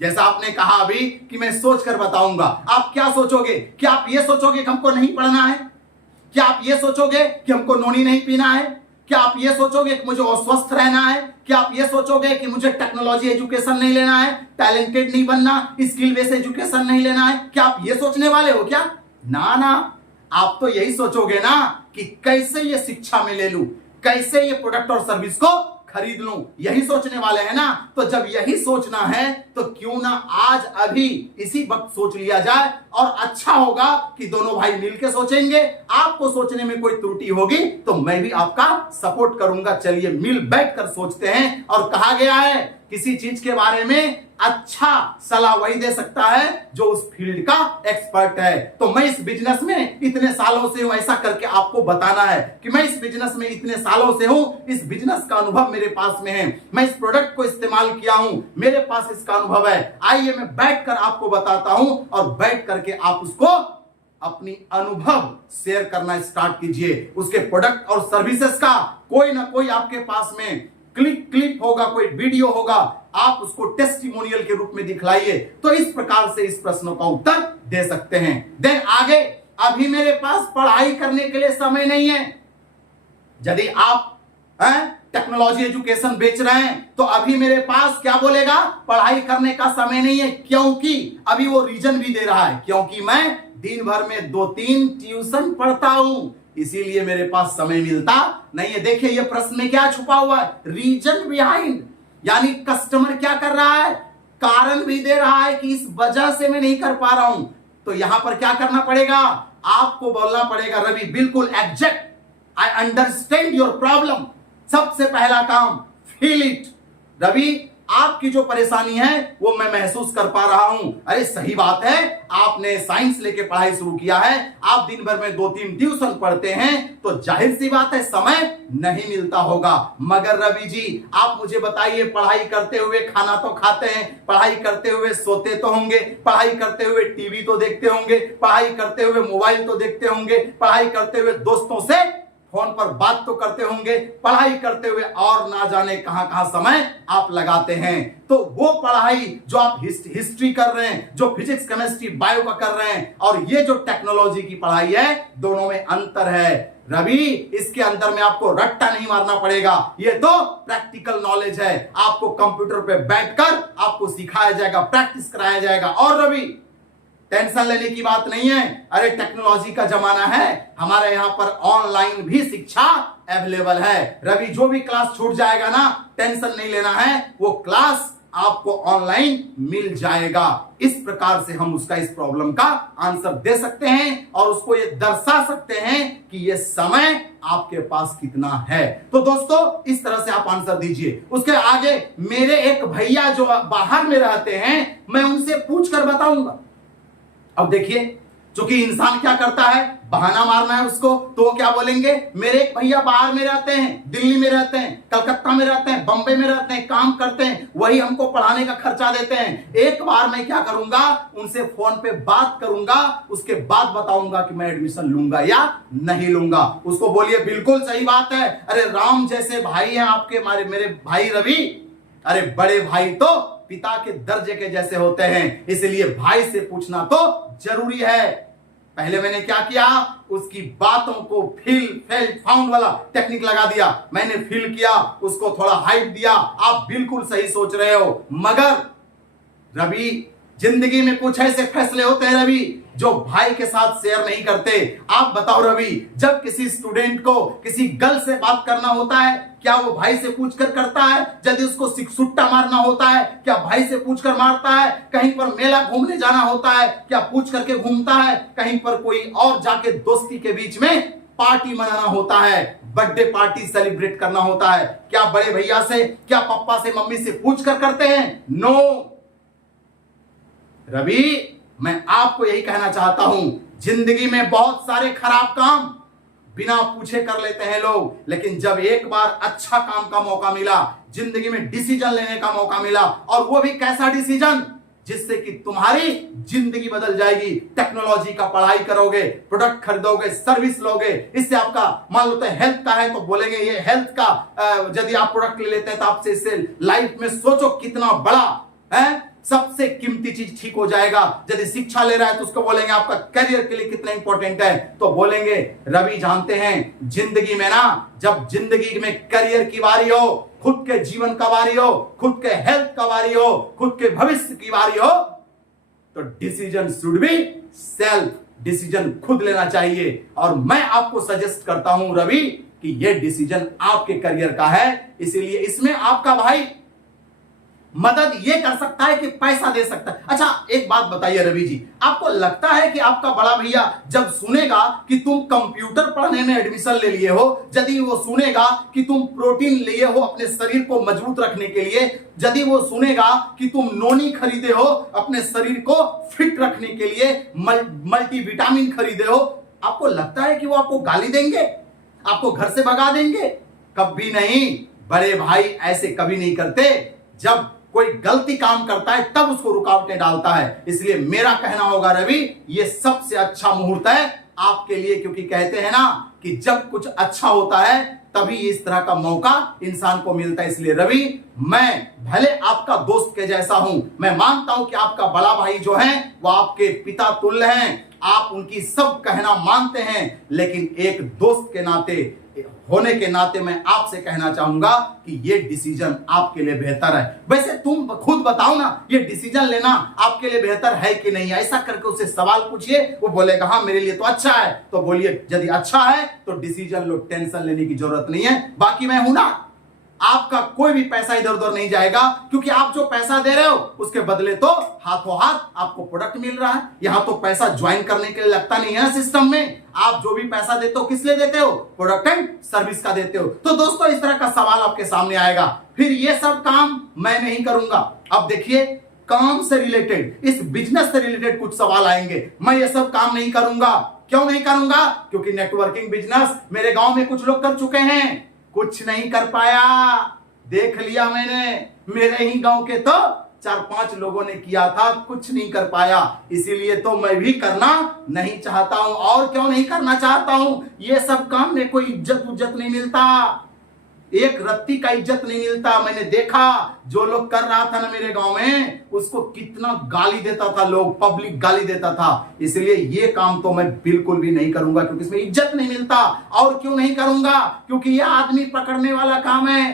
जैसा आपने कहा अभी कि मैं सोच कर बताऊंगा, आप क्या सोचोगे? क्या आप ये सोचोगे कि हमको नहीं पढ़ना है? क्या आप ये सोचोगे कि हमको नोनी नहीं पीना है? क्या आप ये सोचोगे कि मुझे अस्वस्थ रहना है? क्या आप ये सोचोगे कि मुझे टेक्नोलॉजी एजुकेशन नहीं लेना है, टैलेंटेड नहीं बनना, स्किल बेस्ड एजुकेशन नहीं लेना है? क्या आप ये सोचने वाले हो क्या? ना ना, आप तो यही सोचोगे ना कि कैसे ये शिक्षा में ले लूं, कैसे ये प्रोडक्ट और सर्विस को खरीद लूं, यही सोचने वाले हैं ना। तो जब यही सोचना है तो क्यों ना आज अभी इसी वक्त सोच लिया जाए, और अच्छा होगा कि दोनों भाई मिलकर सोचेंगे। आपको सोचने में कोई त्रुटि होगी तो मैं भी आपका सपोर्ट करूंगा। चलिए मिल बैठकर सोचते हैं। और कहा गया है किसी चीज के बारे में अच्छा सलाह वही दे सकता है जो उस फील्ड का एक्सपर्ट है। तो मैं इस बिजनेस में इतने सालों से हूं, ऐसा करके आपको बताना है कि मैं इस बिजनेस में इतने सालों से हूं, इस बिजनेस का अनुभव मेरे पास में है, मैं इस प्रोडक्ट को इस्तेमाल किया हूं, मेरे पास इसका अनुभव है। आइए मैं बैठकर आपको बताता हूं, और बैठ करके आप उसको अपनी अनुभव शेयर करना स्टार्ट कीजिए। उसके प्रोडक्ट और सर्विसेज का कोई ना कोई आपके पास में क्लिप होगा, कोई वीडियो होगा, आप उसको टेस्टिमोनियल के रूप में दिखलाइए। तो इस प्रकार से इस प्रश्नों का उत्तर दे सकते हैं। देन आगे, अभी मेरे पास पढ़ाई करने के लिए समय नहीं है। यदि आप टेक्नोलॉजी एजुकेशन बेच रहे हैं तो अभी मेरे पास क्या बोलेगा, पढ़ाई करने का समय नहीं है, क्योंकि अभी वो रीजन भी दे रहा है, क्योंकि मैं दिन भर में 2-3 ट्यूशन पढ़ता हूं, इसीलिए मेरे पास समय मिलता नहीं है। देखिए ये प्रश्न में क्या छुपा हुआ है, रीजन बिहाइंड, यानी कस्टमर क्या कर रहा है, कारण भी दे रहा है कि इस वजह से मैं नहीं कर पा रहा हूं। तो यहां पर क्या करना पड़ेगा, आपको बोलना पड़ेगा रवि बिल्कुल exact, I understand your problem. सबसे पहला काम, फील इट। रवि आपकी जो परेशानी है वो मैं महसूस कर पा रहा हूं। अरे सही बात है, आपने साइंस लेके पढ़ाई शुरू किया है, आप दिन भर में 2-3 ट्यूशन पढ़ते हैं, तो जाहिर सी बात है समय नहीं मिलता होगा। मगर रवि जी आप मुझे बताइए, पढ़ाई करते हुए खाना तो खाते हैं, पढ़ाई करते हुए सोते तो होंगे, पढ़ाई करते हुए टीवी तो देखते होंगे, पढ़ाई करते हुए मोबाइल तो देखते होंगे, पढ़ाई करते हुए दोस्तों से फोन पर बात तो करते होंगे, पढ़ाई करते हुए और ना जाने कहां कहां समय आप लगाते हैं। तो वो पढ़ाई जो आप हिस्ट्री कर रहे हैं, जो फिजिक्स केमिस्ट्री बायो का कर रहे हैं, और ये जो टेक्नोलॉजी की पढ़ाई है, दोनों में अंतर है। रवि इसके अंदर में आपको रट्टा नहीं मारना पड़ेगा, ये तो प्रैक्टिकल नॉलेज है। आपको कंप्यूटर पे बैठकर आपको सिखाया जाएगा, प्रैक्टिस कराया जाएगा। और रवि टेंशन लेने की बात नहीं है, अरे टेक्नोलॉजी का जमाना है, हमारे यहां पर ऑनलाइन भी शिक्षा अवेलेबल है। रवि जो भी क्लास छूट जाएगा ना, टेंशन नहीं लेना है, वो क्लास आपको ऑनलाइन मिल जाएगा। इस प्रकार से हम उसका इस प्रॉब्लम का आंसर दे सकते हैं और उसको ये दर्शा सकते हैं कि ये समय आपके पास कितना है। तो दोस्तों इस तरह से आप आंसर दीजिए। उसके आगे मेरे एक भैया जो बाहर में रहते हैं, मैं उनसे पूछ कर बताऊंगा। अब देखिए, क्योंकि इंसान क्या करता है, बहाना मारना है उसको, तो वो क्या बोलेंगे, मेरे एक भैया बाहर में रहते हैं, दिल्ली में रहते हैं, कलकत्ता में रहते हैं, बंबई में रहते हैं, काम करते हैं, वही हमको पढ़ाने का खर्चा देते हैं। एक बार मैं क्या करूंगा, उनसे फोन पे बात करूंगा, उसके बाद बताऊंगा कि मैं एडमिशन लूंगा या नहीं लूंगा। उसको बोलिए बिल्कुल सही बात है, अरे राम जैसे भाई हैं आपके, मेरे भाई रवि, अरे बड़े भाई तो पिता के दर्जे के जैसे होते हैं, इसलिए भाई से पूछना तो जरूरी है। पहले मैंने क्या किया, उसकी बातों को फील फेल्ट फाउंड वाला टेक्निक लगा दिया। मैंने फील किया, उसको थोड़ा हाइप दिया। आप बिल्कुल सही सोच रहे हो, मगर रवि जिंदगी में कुछ ऐसे फैसले होते हैं रवि जो भाई के साथ शेयर नहीं करते। आप बताओ रवि, जब किसी स्टूडेंट को किसी गर्ल से बात करना होता है, क्या वो भाई से पूछकर करता है? यदि उसको सुट्टा मारना होता है, क्या भाई से पूछकर मारता है? कहीं पर मेला घूमने जाना होता है, क्या पूछ करके घूमता है? कहीं पर कोई और जाके दोस्ती के बीच में पार्टी मनाना होता है, बर्थडे पार्टी सेलिब्रेट करना होता है, क्या बड़े भैया से, क्या पापा से, मम्मी से पूछकर करते हैं? नो रवि, मैं आपको यही कहना चाहता हूं, जिंदगी में बहुत सारे खराब काम बिना पूछे कर लेते हैं लोग, लेकिन जब एक बार अच्छा काम का मौका मिला, जिंदगी में डिसीजन लेने का मौका मिला, और वो भी कैसा डिसीजन जिससे कि तुम्हारी जिंदगी बदल जाएगी। टेक्नोलॉजी का पढ़ाई करोगे, प्रोडक्ट खरीदोगे, सर्विस लोगे, इससे आपका मान लो हेल्थ का है तो बोलेंगे ये हेल्थ का, यदि आप प्रोडक्ट ले लेते हैं तो आपसे इससे लाइफ में सोचो कितना बड़ा है, सबसे कीमती चीज ठीक हो जाएगा। यदि शिक्षा ले रहा है तो उसको बोलेंगे आपका करियर के लिए कितना इंपॉर्टेंट है, तो बोलेंगे रवि जानते हैं जिंदगी में ना, जब जिंदगी में करियर की बारी हो, खुद के जीवन का बारी हो, खुद के हेल्थ का बारी हो, खुद के भविष्य की बारी हो, तो decision should be self, decision खुद लेना चाहिए। और मैं आपको सजेस्ट करता हूं रवि कि यह डिसीजन आपके करियर का है, इसीलिए इसमें आपका भाई मदद ये कर सकता है कि पैसा दे सकता है। अच्छा एक बात बताइए रवि जी, आपको लगता है कि आपका बड़ा भैया जब सुनेगा कि तुम कंप्यूटर पढ़ने में एडमिशन ले लिए हो, यदि वो सुनेगा कि तुम प्रोटीन लिए हो अपने शरीर को मजबूत रखने के लिए, यदि वो सुनेगा कि तुम नोनी खरीदे हो अपने शरीर को फिट रखने के लिए, मल्टीविटामिन खरीदे हो, आपको लगता है कि वो आपको गाली देंगे, आपको घर से भगा देंगे? कभी नहीं। बड़े भाई ऐसे कभी नहीं करते। जब कोई गलती काम करता है तब उसको रुकावटें डालता है। इसलिए मेरा कहना होगा रवि, ये सबसे अच्छा मुहूर्त है आपके लिए, क्योंकि कहते हैं ना कि जब कुछ अच्छा होता है तभी इस तरह का मौका इंसान को मिलता है। इसलिए रवि, मैं भले आपका दोस्त के जैसा हूं, मैं मानता हूं कि आपका बड़ा भाई जो है वो आपके पिता तुल्य हैं, आप उनकी सब कहना मानते हैं, लेकिन एक दोस्त के नाते होने के नाते मैं आपसे कहना चाहूंगा कि ये डिसीजन आपके लिए बेहतर है। वैसे तुम खुद बताओ ना, ये डिसीजन लेना आपके लिए बेहतर है कि नहीं? ऐसा करके उसे सवाल पूछिए, वो बोलेगा हाँ मेरे लिए तो अच्छा है, तो बोलिए यदि अच्छा है तो डिसीजन लो, टेंशन लेने की जरूरत नहीं है। बाकी मैं हूं ना, आपका कोई भी पैसा इधर उधर नहीं जाएगा, क्योंकि आप जो पैसा दे रहे हो उसके बदले तो हाथों हाथ आपको प्रोडक्ट मिल रहा है। यहां तो पैसा ज्वाइन करने के लिए लगता नहीं है ना सिस्टम में। आप जो भी पैसा देते हो किस लिए देते हो? प्रोडक्ट एंड सर्विस का देते हो। तो दोस्तों इस तरह का सवाल आपके सामने आएगा, फिर ये सब काम मैं नहीं करूंगा। अब देखिए, काम से रिलेटेड, इस बिजनेस से रिलेटेड कुछ सवाल आएंगे, मैं ये सब काम नहीं करूंगा। क्यों नहीं करूंगा? क्योंकि नेटवर्किंग बिजनेस मेरे गांव में कुछ लोग कर चुके हैं, कुछ नहीं कर पाया, देख लिया मैंने। मेरे ही गांव के तो 4-5 लोगों ने किया था, कुछ नहीं कर पाया। इसीलिए तो मैं भी करना नहीं चाहता हूं। और क्यों नहीं करना चाहता हूं? ये सब काम में कोई इज्जत नहीं मिलता, एक रत्ती का इज्जत नहीं मिलता। मैंने देखा जो लोग कर रहा था ना मेरे गांव में, उसको कितना गाली देता था लोग, पब्लिक गाली देता था। इसलिए ये काम तो मैं बिल्कुल भी नहीं करूंगा, क्योंकि इसमें इज्जत नहीं मिलता। और क्यों नहीं करूंगा? क्योंकि ये आदमी पकड़ने वाला काम है।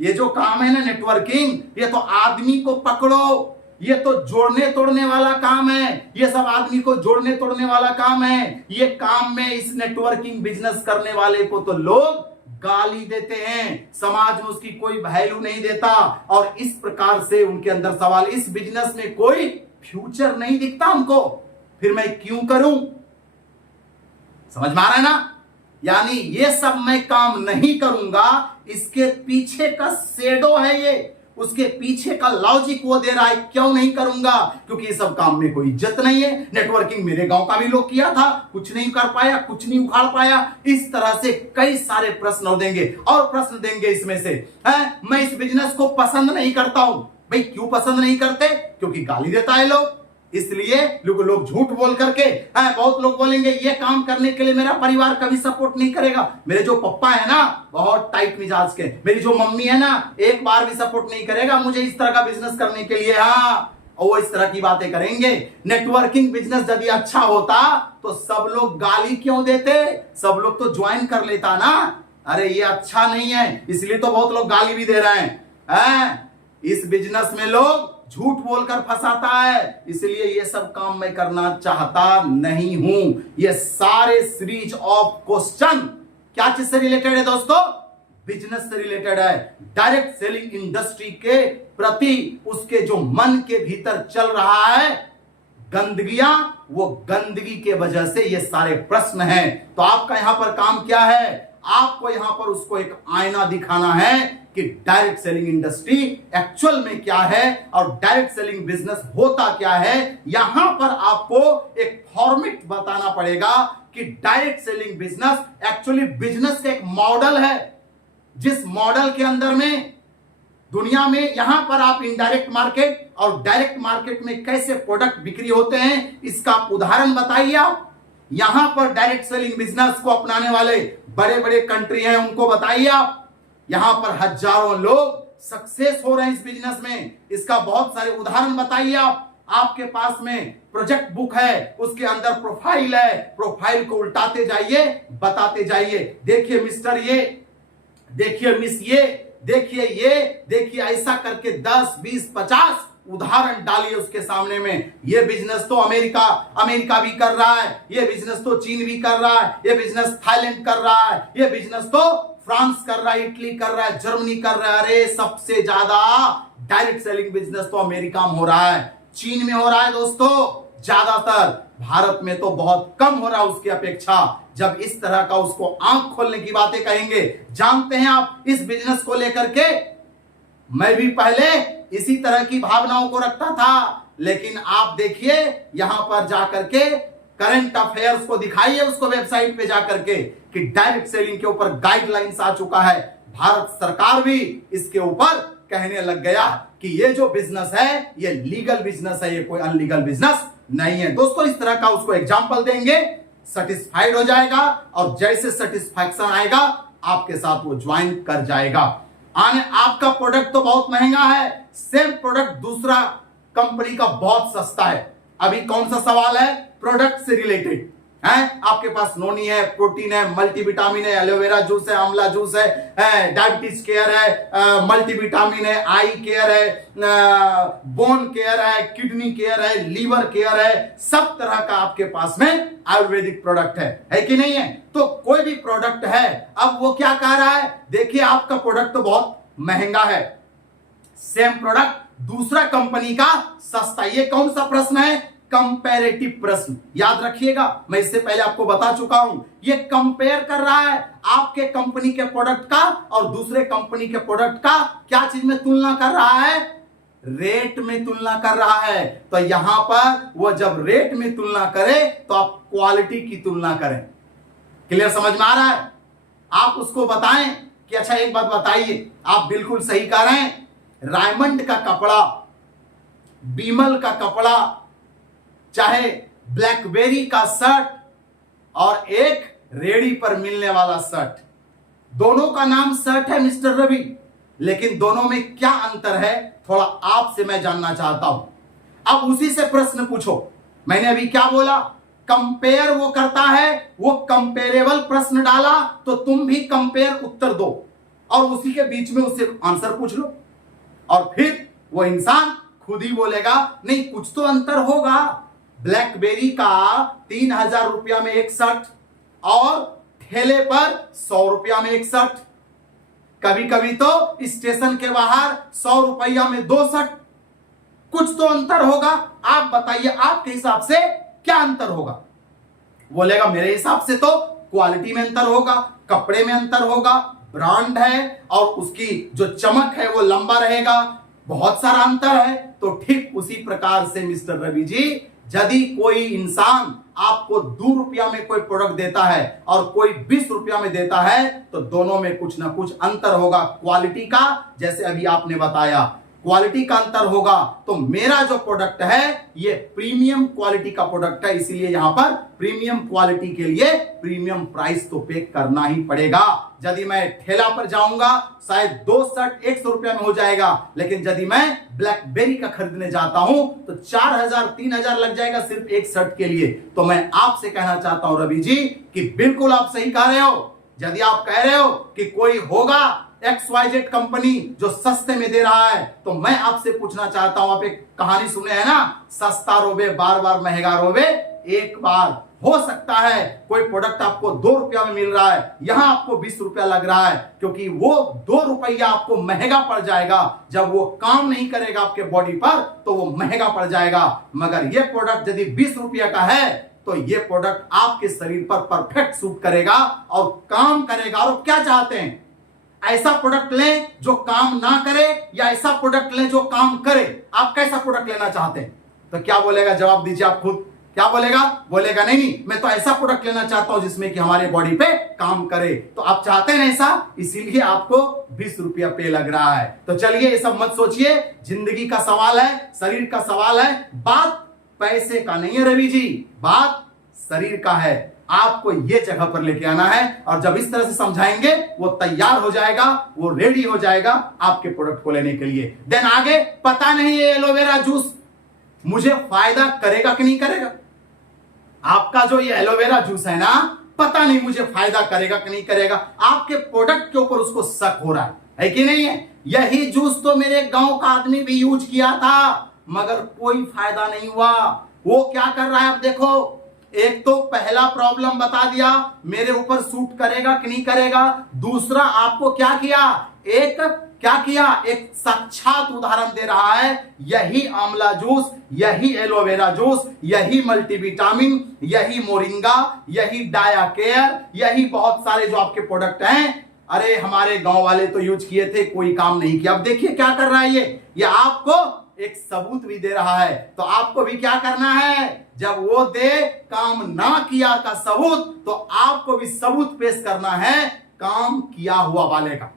ये जो काम है ना नेटवर्किंग, ये तो आदमी को पकड़ो, ये तो जोड़ने तोड़ने वाला काम है। ये सब आदमी को जोड़ने तोड़ने वाला काम है। ये काम में इस नेटवर्किंग बिजनेस करने वाले को तो लोग गाली देते हैं, समाज में उसकी कोई वैल्यू नहीं देता और इस प्रकार से उनके अंदर सवाल, इस बिजनेस में कोई फ्यूचर नहीं दिखता हमको, फिर मैं क्यों करूं? समझ में आ रहा है ना? यानी ये सब मैं काम नहीं करूंगा, इसके पीछे का शेडो है ये, उसके पीछे का लॉजिक वो दे रहा है क्यों नहीं करूंगा, क्योंकि ये सब काम में कोई इज्जत नहीं है। नेटवर्किंग मेरे गांव का भी लोग किया था, कुछ नहीं कर पाया, कुछ नहीं उखाड़ पाया। इस तरह से कई सारे प्रश्न देंगे और प्रश्न देंगे इसमें से है, मैं इस बिजनेस को पसंद नहीं करता हूं। भाई क्यों पसंद नहीं करते? क्योंकि गाली देता है लोग, इसलिए लोग झूठ बोल करके बहुत लोग बोलेंगे ये काम करने के लिए मेरा परिवार कभी सपोर्ट नहीं करेगा। मेरे जो पप्पा है ना बहुत टाइट मिजाज के, मेरी जो मम्मी है ना एक बार भी सपोर्ट नहीं करेगा मुझे इस तरह का बिजनेस करने के लिए। हाँ, और वो इस तरह की बातें करेंगे। नेटवर्किंग बिजनेस यदि अच्छा होता तो सब लोग गाली क्यों देते? सब लोग तो ज्वाइन कर लेता ना। अरे ये अच्छा नहीं है, इसलिए तो बहुत लोग गाली भी दे रहे हैं। इस बिजनेस में लोग झूठ बोलकर फंसाता है, इसलिए ये सब काम मैं करना चाहता नहीं हूं। ये सारे सीरीज ऑफ क्वेश्चन क्या चीज से रिलेटेड है दोस्तों? बिजनेस से रिलेटेड है। डायरेक्ट सेलिंग इंडस्ट्री के प्रति उसके जो मन के भीतर चल रहा है गंदगियां, वो गंदगी के वजह से ये सारे प्रश्न हैं। तो आपका यहां पर काम क्या है? आपको यहां पर उसको एक आईना दिखाना है कि डायरेक्ट सेलिंग इंडस्ट्री एक्चुअल में क्या है और डायरेक्ट सेलिंग बिजनेस होता क्या है। यहां पर आपको एक फॉर्मेट बताना पड़ेगा कि direct selling business actually business का एक मॉडल है, जिस मॉडल के अंदर में दुनिया में यहां पर आप इनडायरेक्ट मार्केट और डायरेक्ट मार्केट में कैसे प्रोडक्ट बिक्री होते हैं इसका उदाहरण बताइए आप। यहां पर डायरेक्ट सेलिंग बिजनेस को अपनाने वाले बड़े बड़े कंट्री हैं, उनको बताइए आप। यहां पर हजारों लोग सक्सेस हो रहे हैं इस बिजनेस में, इसका बहुत सारे उदाहरण बताइए आप। आपके पास में प्रोजेक्ट बुक है, उसके अंदर प्रोफाइल है, प्रोफाइल को उल्टाते जाइए, बताते जाइए, देखिए मिस्टर ये, देखिए मिस ये, देखिए ये, देखिए ऐसा करके 10, 20, 50 उदाहरण डालिए उसके सामने में। ये बिजनेस तो अमेरिका भी कर रहा है, ये बिजनेस तो चीन भी कर रहा है, ये बिजनेस थाईलैंड कर रहा है, ये बिजनेस तो फ्रांस कर रहा है, इटली कर रहा है, जर्मनी कर रहा है। अरे सबसे ज्यादा डायरेक्ट सेलिंग बिजनेस तो अमेरिका में हो रहा है, चीन में हो रहा है दोस्तों ज्यादातर, भारत में तो बहुत कम हो रहा है उसकी अपेक्षा। जब इस तरह का उसको आंख खोलने की बातें कहेंगे, जानते हैं आप इस बिजनेस को लेकर के मैं भी पहले इसी तरह की भावनाओं को रखता था, लेकिन आप देखिए यहां पर जाकर के करंट अफेयर्स को दिखाइए उसको वेबसाइट पे जाकर के कि डायरेक्ट सेलिंग के ऊपर गाइडलाइंस आ चुका है। भारत सरकार भी इसके ऊपर कहने लग गया कि ये जो बिजनेस है ये लीगल बिजनेस है, ये कोई अनलीगल बिजनेस नहीं है। दोस्तों इस तरह का उसको एग्जांपल देंगे, सेटिस्फाइड हो जाएगा और जैसे सेटिस्फैक्शन आएगा आपके साथ वो ज्वाइन कर जाएगा। आपका प्रोडक्ट तो बहुत महंगा है, सेम प्रोडक्ट दूसरा कंपनी का बहुत सस्ता है। अभी कौन सा सवाल है? प्रोडक्ट से रिलेटेड है। आपके पास नोनी है, प्रोटीन है, मल्टीविटामिन है, एलोवेरा जूस है, आंवला जूस है, डायबिटीज केयर है, मल्टीविटामिन है, आई केयर है, बोन केयर है, किडनी केयर है, लीवर केयर है, सब तरह का आपके पास में आयुर्वेदिक प्रोडक्ट है कि नहीं है? तो कोई भी प्रोडक्ट है, अब वो क्या कह रहा है, देखिए आपका प्रोडक्ट तो बहुत महंगा है, सेम प्रोडक्ट दूसरा कंपनी का सस्ता। ये कौन सा प्रश्न है? कंपैरेटिव प्रश्न, याद रखिएगा, मैं इससे पहले आपको बता चुका हूं। ये कंपेयर कर रहा है आपके कंपनी के प्रोडक्ट का और दूसरे कंपनी के प्रोडक्ट का। क्या चीज में तुलना कर रहा है? रेट में तुलना कर रहा है। तो यहां पर वो जब रेट में तुलना करे तो आप क्वालिटी की तुलना करें। क्लियर समझ में आ रहा है? आप उसको बताएं कि अच्छा एक बात बताइए, आप बिल्कुल सही कह रहे हैं, रायमंड का कपड़ा, बीमल का कपड़ा, चाहे ब्लैकबेरी का शर्ट और एक रेडी पर मिलने वाला शर्ट, दोनों का नाम शर्ट है मिस्टर रवि, लेकिन दोनों में क्या अंतर है थोड़ा आपसे मैं जानना चाहता हूं। अब उसी से प्रश्न पूछो। मैंने अभी क्या बोला? कंपेयर वो करता है, वो कंपेरेबल प्रश्न डाला तो तुम भी कंपेयर उत्तर दो और उसी के बीच में उससे आंसर पूछ लो और फिर वो इंसान खुद ही बोलेगा नहीं कुछ तो अंतर होगा। ब्लैकबेरी का 3000 रुपया में एक शर्ट और ठेले पर 100 रुपया में 1 शर्ट, कभी कभी तो स्टेशन के बाहर 100 रुपया में 2 शर्ट। कुछ तो अंतर होगा। आप बताइए आपके हिसाब से क्या अंतर होगा? बोलेगा मेरे हिसाब से तो क्वालिटी में अंतर होगा, कपड़े में अंतर होगा, ब्रांड है और उसकी जो चमक है वो लंबा रहेगा, बहुत सारा अंतर है। तो ठीक उसी प्रकार से मिस्टर रवि जी, यदि कोई इंसान आपको 2 रुपया में कोई प्रोडक्ट देता है और कोई 20 रुपया में देता है तो दोनों में कुछ ना कुछ अंतर होगा क्वालिटी का। जैसे अभी आपने बताया क्वालिटी का अंतर होगा। तो मेरा जो प्रोडक्ट है ये प्रीमियम क्वालिटी का प्रोडक्ट है, इसीलिए यहां पर प्रीमियम क्वालिटी के लिए प्रीमियम प्राइस तो पे करना ही पड़ेगा। यदि मैं ठेला पर जाऊंगा शायद 2 शर्ट 100 रुपया में हो जाएगा, लेकिन यदि मैं ब्लैकबेरी का खरीदने जाता हूं तो 4000 3000 लग जाएगा सिर्फ 1 शर्ट के लिए। तो मैं आपसे कहना चाहता हूं रवि जी कि बिल्कुल आप सही कह रहे हो। यदि आप कह रहे हो कि कोई होगा XYZ कंपनी जो सस्ते में दे रहा है, तो मैं आपसे पूछना चाहता हूं, आप एक कहानी सुने हैं ना, सस्ता रोबे बार बार महंगा रोबे एक बार। हो सकता है कोई प्रोडक्ट आपको 2 रुपया में मिल रहा है, यहां आपको 20 रुपया लग रहा है, क्योंकि वो 2 रुपया आपको महंगा पड़ जाएगा। जब वो काम नहीं करेगा आपके बॉडी पर तो वो महंगा पड़ जाएगा। मगर ये प्रोडक्ट यदि 20 रुपया का है तो ये प्रोडक्ट आपके शरीर पर परफेक्ट सूट करेगा और काम करेगा। और क्या चाहते हैं, ऐसा प्रोडक्ट लें जो काम ना करे या ऐसा प्रोडक्ट लें जो काम करे? आप कैसा प्रोडक्ट लेना चाहते हैं? तो क्या बोलेगा, जवाब दीजिए आप खुद। क्या बोलेगा? बोलेगा नहीं मैं तो ऐसा प्रोडक्ट लेना चाहता हूं जिसमें कि हमारे बॉडी पे काम करे। तो आप चाहते हैं ऐसा, इसीलिए आपको 20 रुपया पे लग रहा है। तो चलिए ये सब मत सोचिए, जिंदगी का सवाल है, शरीर का सवाल है। बात पैसे का नहीं है रवि जी, बात शरीर का है। आपको ये जगह पर लेके आना है और जब इस तरह से समझाएंगे वो तैयार हो जाएगा, वो रेडी हो जाएगा आपके प्रोडक्ट को लेने के लिए। देन आगे पता नहीं ये एलोवेरा जूस मुझे फायदा करेगा कि नहीं करेगा। आपका जो ये एलोवेरा जूस है ना, पता नहीं मुझे फायदा करेगा कि नहीं करेगा। आपके प्रोडक्ट के ऊपर उसको शक हो रहा है कि नहीं है। यही जूस तो मेरे गांव का आदमी भी यूज किया था मगर कोई फायदा नहीं हुआ। वो क्या कर रहा है अब देखो, एक तो पहला प्रॉब्लम बता दिया मेरे ऊपर सूट करेगा कि नहीं करेगा। दूसरा आपको क्या किया, एक साक्षात उदाहरण दे रहा है। यही आंवला जूस, यही एलोवेरा जूस, यही मल्टीविटामिन, यही मोरिंगा, यही डाया केयर, यही बहुत सारे जो आपके प्रोडक्ट हैं, अरे हमारे गांव वाले तो यूज किए थे, कोई काम नहीं किया। अब देखिए क्या कर रहा है ये आपको एक सबूत भी दे रहा है। तो आपको भी क्या करना है, जब वो दे काम ना किया का सबूत, तो आपको भी सबूत पेश करना है काम किया हुआ वाले का।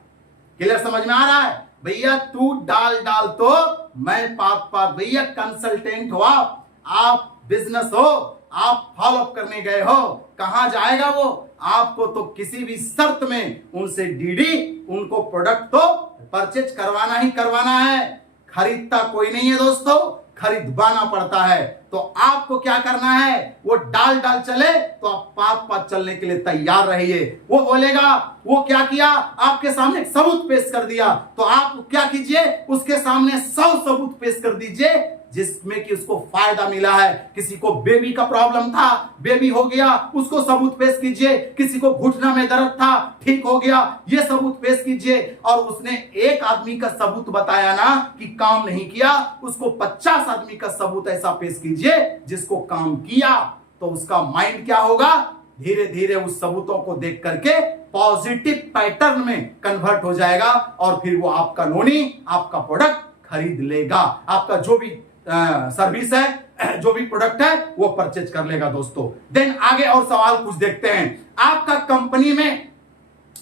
क्लियर समझ में आ रहा है? भैया तू डाल तो मैं पात भैया कंसल्टेंट हो, आप बिजनेस हो, आप फॉलो अप करने गए हो, कहां जाएगा वो? आपको तो किसी भी शर्त में उनसे डीडी, उनको प्रोडक्ट तो परचेज करवाना ही करवाना है। खरीदता कोई नहीं है दोस्तों, खरीदवाना पड़ता है। तो आपको क्या करना है, वो डाल चले तो आप पात चलने के लिए तैयार रहिए। वो बोलेगा वो क्या किया, आपके सामने एक सबूत पेश कर दिया, तो आप क्या कीजिए, उसके सामने 100 सबूत पेश कर दीजिए जिसमें कि उसको फायदा मिला है। किसी को बेबी का प्रॉब्लम था, बेबी हो गया, उसको सबूत पेश कीजिए। किसी को घुटना में दर्द था, ठीक हो गया, ये सबूत पेश कीजिए। और उसने एक आदमी का सबूत बताया ना कि काम नहीं किया, उसको 50 आदमी का सबूत ऐसा पेश कीजिए जिसको काम किया। तो उसका माइंड क्या होगा, धीरे धीरे उस सबूतों को देख करके पॉजिटिव पैटर्न में कन्वर्ट हो जाएगा और फिर वो आपका नोनी, आपका प्रोडक्ट खरीद लेगा। आपका जो भी सर्विस है, जो भी प्रोडक्ट है, वो परचेज कर लेगा दोस्तों। देन आगे और सवाल कुछ देखते हैं। आपका कंपनी में,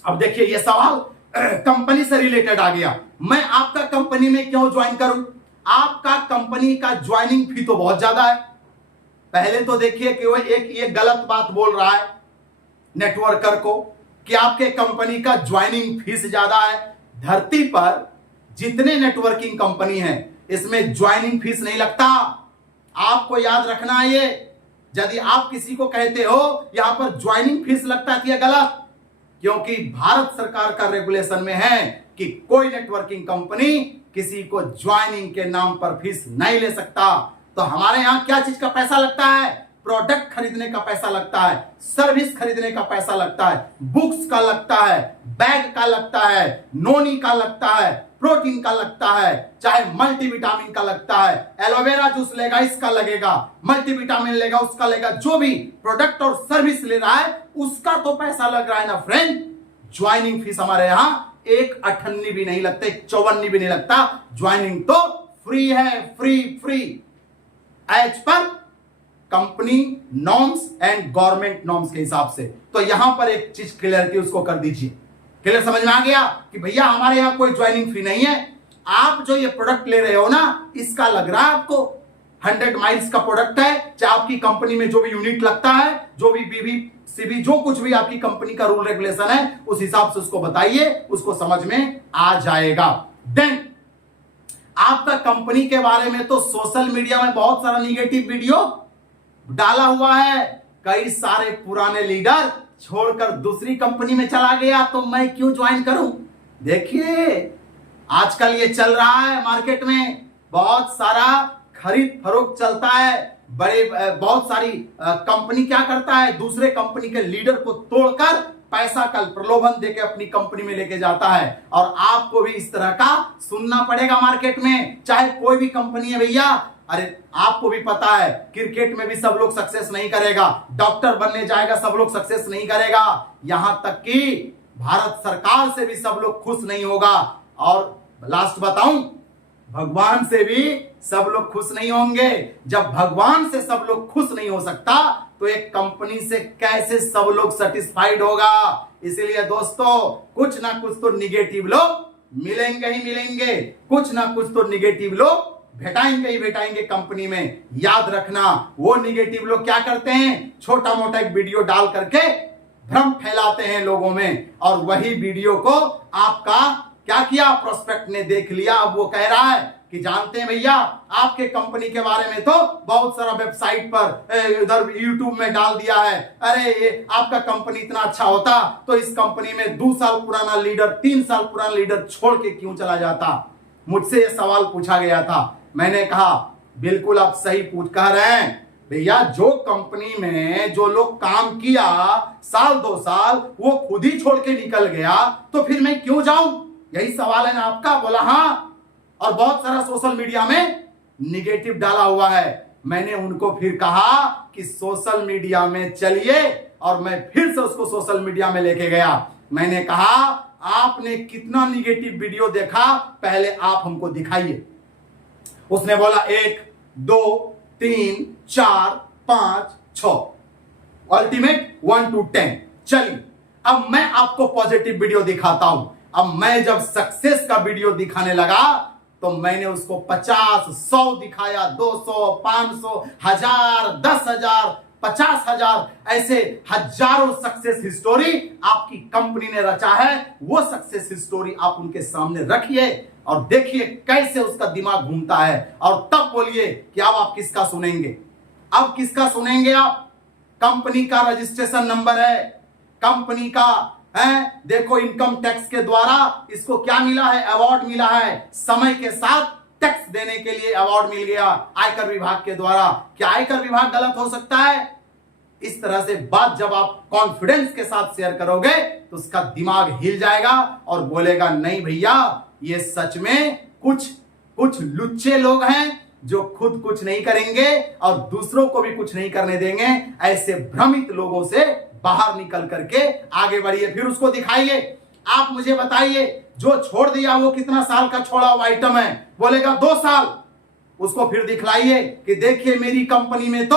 अब देखिए ये सवाल कंपनी से रिलेटेड आ गया। मैं आपका कंपनी में क्यों ज्वाइन करूं? आपका कंपनी का ज्वाइनिंग फी तो बहुत ज्यादा है। पहले तो देखिए कि वो एक ये गलत बात बोल रहा है नेटवर्कर को कि आपके कंपनी का ज्वाइनिंग फीस ज्यादा है। धरती पर जितने नेटवर्किंग कंपनी हैं इसमें ज्वाइनिंग फीस नहीं लगता। आपको याद रखना है ये। यदि आप किसी को कहते हो यहां पर ज्वाइनिंग फीस लगता है, गलत, क्योंकि भारत सरकार का रेगुलेशन में है कि कोई नेटवर्किंग कंपनी किसी को ज्वाइनिंग के नाम पर फीस नहीं ले सकता। तो हमारे यहां क्या चीज का पैसा लगता है? प्रोडक्ट खरीदने का पैसा लगता है, सर्विस खरीदने का पैसा लगता है, बुक्स का लगता है, बैग का लगता है, नोनी का लगता है, प्रोटीन का लगता है, चाहे मल्टीविटामिन का लगता है, एलोवेरा जूस लेगा इसका लगेगा, मल्टीविटामिन लेगा उसका लगेगा, जो भी प्रोडक्ट और सर्विस ले रहा है उसका तो पैसा लग रहा है ना फ्रेंड। ज्वाइनिंग फीस हमारे यहां 1/58 भी नहीं लगता, 1/54 भी नहीं लगता। ज्वाइनिंग तो फ्री है, free as per company norms and government norms के हिसाब से। तो यहां पर एक चीज क्लियर थी, उसको कर दीजिए। क्लियर समझ में आ गया कि भैया हमारे यहां कोई ज्वाइनिंग फी नहीं है, आप जो ये प्रोडक्ट ले रहे हो ना इसका लग रहा है आपको। 100 माइल्स का प्रोडक्ट है, चाहे आपकी कंपनी में जो भी यूनिट लगता है, जो भी बीवी सीबी जो कुछ भी आपकी कंपनी का रूल रेगुलेशन है उस हिसाब से उसको बताइए, उसको समझ में आ जाएगा। देन आपका कंपनी के बारे में तो सोशल मीडिया में बहुत सारा निगेटिव वीडियो डाला हुआ है। कई सारे पुराने लीडर छोड़कर दूसरी कंपनी में चला गया, तो मैं क्यों ज्वाइन करूं। देखिए आजकल ये चल रहा है मार्केट में, बहुत सारा खरीद फरोख्त चलता है। बहुत सारी कंपनी क्या करता है, दूसरे कंपनी के लीडर को तोड़कर पैसा का प्रलोभन देके अपनी कंपनी में लेके जाता है। और आपको भी इस तरह का सुनना पड़ेगा मार्केट में, चाहे कोई भी कंपनी है भैया। अरे आपको भी पता है क्रिकेट में भी सब लोग सक्सेस नहीं करेगा, डॉक्टर बनने जाएगा सब लोग सक्सेस नहीं करेगा, यहां तक कि भारत सरकार से भी सब लोग खुश नहीं होगा। और लास्ट बताऊं, भगवान से भी सब लोग खुश नहीं होंगे। जब भगवान से सब लोग खुश नहीं हो सकता तो एक कंपनी से कैसे सब लोग सेटिस्फाइड होगा। इसलिए दोस्तों कुछ ना कुछ तो निगेटिव लोग मिलेंगे ही मिलेंगे, कुछ ना कुछ तो निगेटिव लोग भेटाएंगे ही भेटाएंगे कंपनी में। याद रखना वो निगेटिव लोग क्या करते हैं, छोटा मोटा एक वीडियो डाल करके भ्रम फैलाते हैं लोगों में, और वही वीडियो को आपका क्या किया, प्रोस्पेक्ट ने देख लिया। अब वो कह रहा है कि जानते हैं भैया आपके कंपनी के बारे में तो बहुत सारा वेबसाइट पर इधर यूट्यूब में डाल दिया है, अरे ये आपका कंपनी इतना अच्छा होता तो इस कंपनी में 2 साल पुराना लीडर 3 साल पुराना लीडर छोड़ के क्यों चला जाता। मुझसे ये सवाल पूछा गया था, मैंने कहा बिल्कुल आप सही कह रहे हैं भैया, जो कंपनी में जो लोग काम किया 1-2 साल वो खुद ही छोड़ के निकल गया, तो फिर मैं क्यों जाऊं, यही सवाल है ना आपका। बोला हाँ, और बहुत सारा सोशल मीडिया में निगेटिव डाला हुआ है। मैंने उनको फिर कहा कि सोशल मीडिया में चलिए, और मैं फिर से उसको सोशल मीडिया में लेके गया। मैंने कहा आपने कितना निगेटिव वीडियो देखा, पहले आप हमको दिखाइए। उसने बोला 1 2 3 4 5 6, अल्टीमेट 1 to 10। चलिए अब मैं आपको पॉजिटिव वीडियो दिखाता हूं। अब मैं जब सक्सेस का वीडियो दिखाने लगा तो मैंने उसको 50 100 दिखाया, 200 500 1000 10,000 50,000, ऐसे हजारों सक्सेस स्टोरी आपकी कंपनी ने रचा है। वो सक्सेस स्टोरी आप उनके सामने रखिए और देखिए कैसे उसका दिमाग घूमता है, और तब बोलिए कि अब आप किसका सुनेंगे। अब किसका सुनेंगे आप, कंपनी का रजिस्ट्रेशन नंबर है, कंपनी का है, देखो इनकम टैक्स के द्वारा इसको क्या मिला है, अवार्ड मिला है, समय के साथ टैक्स देने के लिए अवार्ड मिल गया आयकर विभाग के द्वारा। क्या आयकर विभाग गलत हो सकता है। इस तरह से बात जब आप कॉन्फिडेंस के साथ शेयर करोगे तो उसका दिमाग हिल जाएगा और बोलेगा नहीं भैया ये सच में कुछ लुच्चे लोग हैं जो खुद कुछ नहीं करेंगे और दूसरों को भी कुछ नहीं करने देंगे। ऐसे भ्रमित लोगों से बाहर निकल करके आगे बढ़िए, फिर उसको दिखाइए। आप मुझे बताइए जो छोड़ दिया वो कितना साल का छोड़ा हुआ आइटम है, बोलेगा 2 साल। उसको फिर दिखलाइए कि देखिए मेरी कंपनी में तो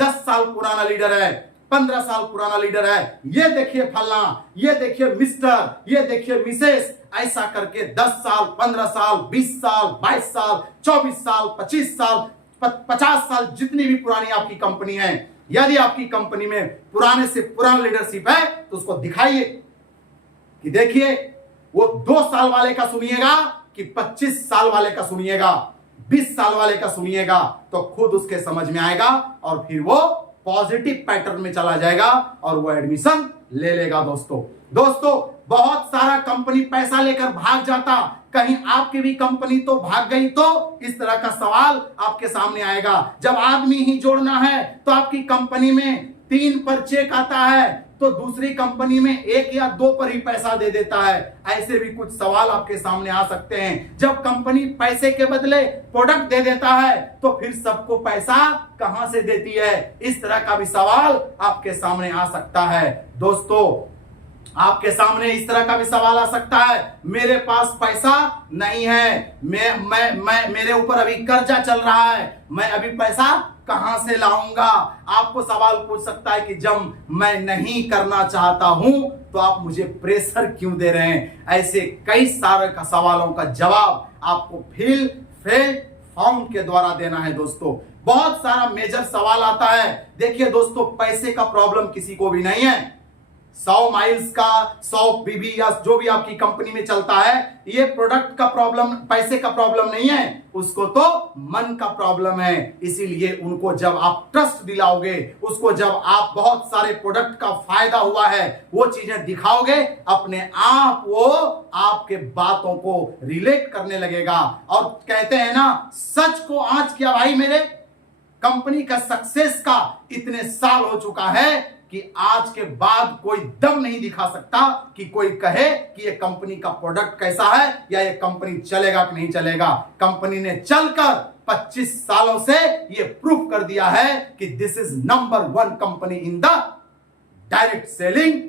10 साल पुराना लीडर है, 15 साल पुराना लीडर है, ये देखिए फलना, ये देखिए मिस्टर, ये देखिए मिसेस, ऐसा करके 10 साल 15 साल 20 साल 22 साल 24 साल 25 साल 50 साल जितनी भी पुरानी आपकी कंपनी है, यदि आपकी कंपनी में पुराने से पुराना लीडरशिप है तो उसको दिखाइए कि देखिए वो 2 साल वाले का सुनिएगा कि 25 साल वाले का सुनिएगा, 20 साल वाले का सुनिएगा, तो खुद उसके समझ में आएगा और फिर वो पॉजिटिव पैटर्न में चला जाएगा और वो एडमिशन ले लेगा। दोस्तों बहुत सारा कंपनी पैसा लेकर भाग जाता, कहीं आपकी भी कंपनी तो भाग गई, तो इस तरह का सवाल आपके सामने आएगा। जब आदमी ही जोड़ना है तो आपकी कंपनी में 3 पर चेक आता है तो दूसरी कंपनी में 1 या 2 पर ही पैसा दे देता है। ऐसे भी कुछ सवाल आपके सामने आ सकते हैं। जब कंपनी पैसे के बदले प्रोडक्ट दे देता है तो फिर सबको पैसा कहां से देती है, इस तरह का भी सवाल आपके सामने आ सकता है। दोस्तों, आपके सामने इस तरह का भी सवाल आ सकता है, मेरे पास पैसा नहीं है, मेरे ऊपर अभी कर्जा चल रहा है, मैं अभी पैसा कहां से लाऊंगा। आपको सवाल पूछ सकता है कि जब मैं नहीं करना चाहता हूं तो आप मुझे प्रेशर क्यों दे रहे हैं। ऐसे कई सारे का सवालों का जवाब आपको फिल फॉर्म के द्वारा देना है। दोस्तों, बहुत सारा मेजर सवाल आता है। देखिए दोस्तों, पैसे का प्रॉब्लम किसी को भी नहीं है। 100 माइल्स का 100 बीबी या जो भी आपकी कंपनी में चलता है, ये प्रोडक्ट का प्रॉब्लम, पैसे का प्रॉब्लम नहीं है, उसको तो मन का प्रॉब्लम है। इसीलिए उनको जब आप ट्रस्ट दिलाओगे, उसको जब आप बहुत सारे प्रोडक्ट का फायदा हुआ है वो चीजें दिखाओगे, अपने आप वो आपके बातों को रिलेट करने लगेगा। और कहते हैं ना, सच को आंच किया भाई, मेरे कंपनी का सक्सेस का इतने साल हो चुका है कि आज के बाद कोई दम नहीं दिखा सकता कि कोई कहे कि ये कंपनी का प्रोडक्ट कैसा है या ये कंपनी चलेगा कि नहीं चलेगा। कंपनी ने चलकर 25 सालों से ये प्रूफ कर दिया है कि this is number 1 company in the direct selling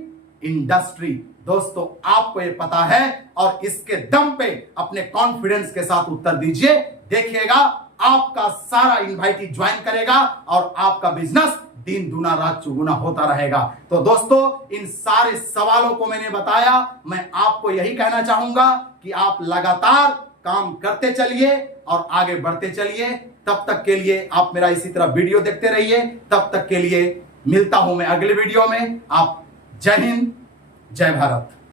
industry. दोस्तों, आपको ये पता है और इसके दम पे अपने कॉन्फिडेंस के साथ उत्तर दीजिए। देखिएगा, आपका सारा इनवाइटी ज्वाइन करेगा और आपका बिजनेस दिन दुना रात चौगुना होता रहेगा। तो दोस्तों, इन सारे सवालों को मैंने बताया। मैं आपको यही कहना चाहूंगा कि आप लगातार काम करते चलिए और आगे बढ़ते चलिए। तब तक के लिए आप मेरा इसी तरह वीडियो देखते रहिए। तब तक के लिए मिलता हूं मैं अगले वीडियो में। आप जय हिंद, जय भारत।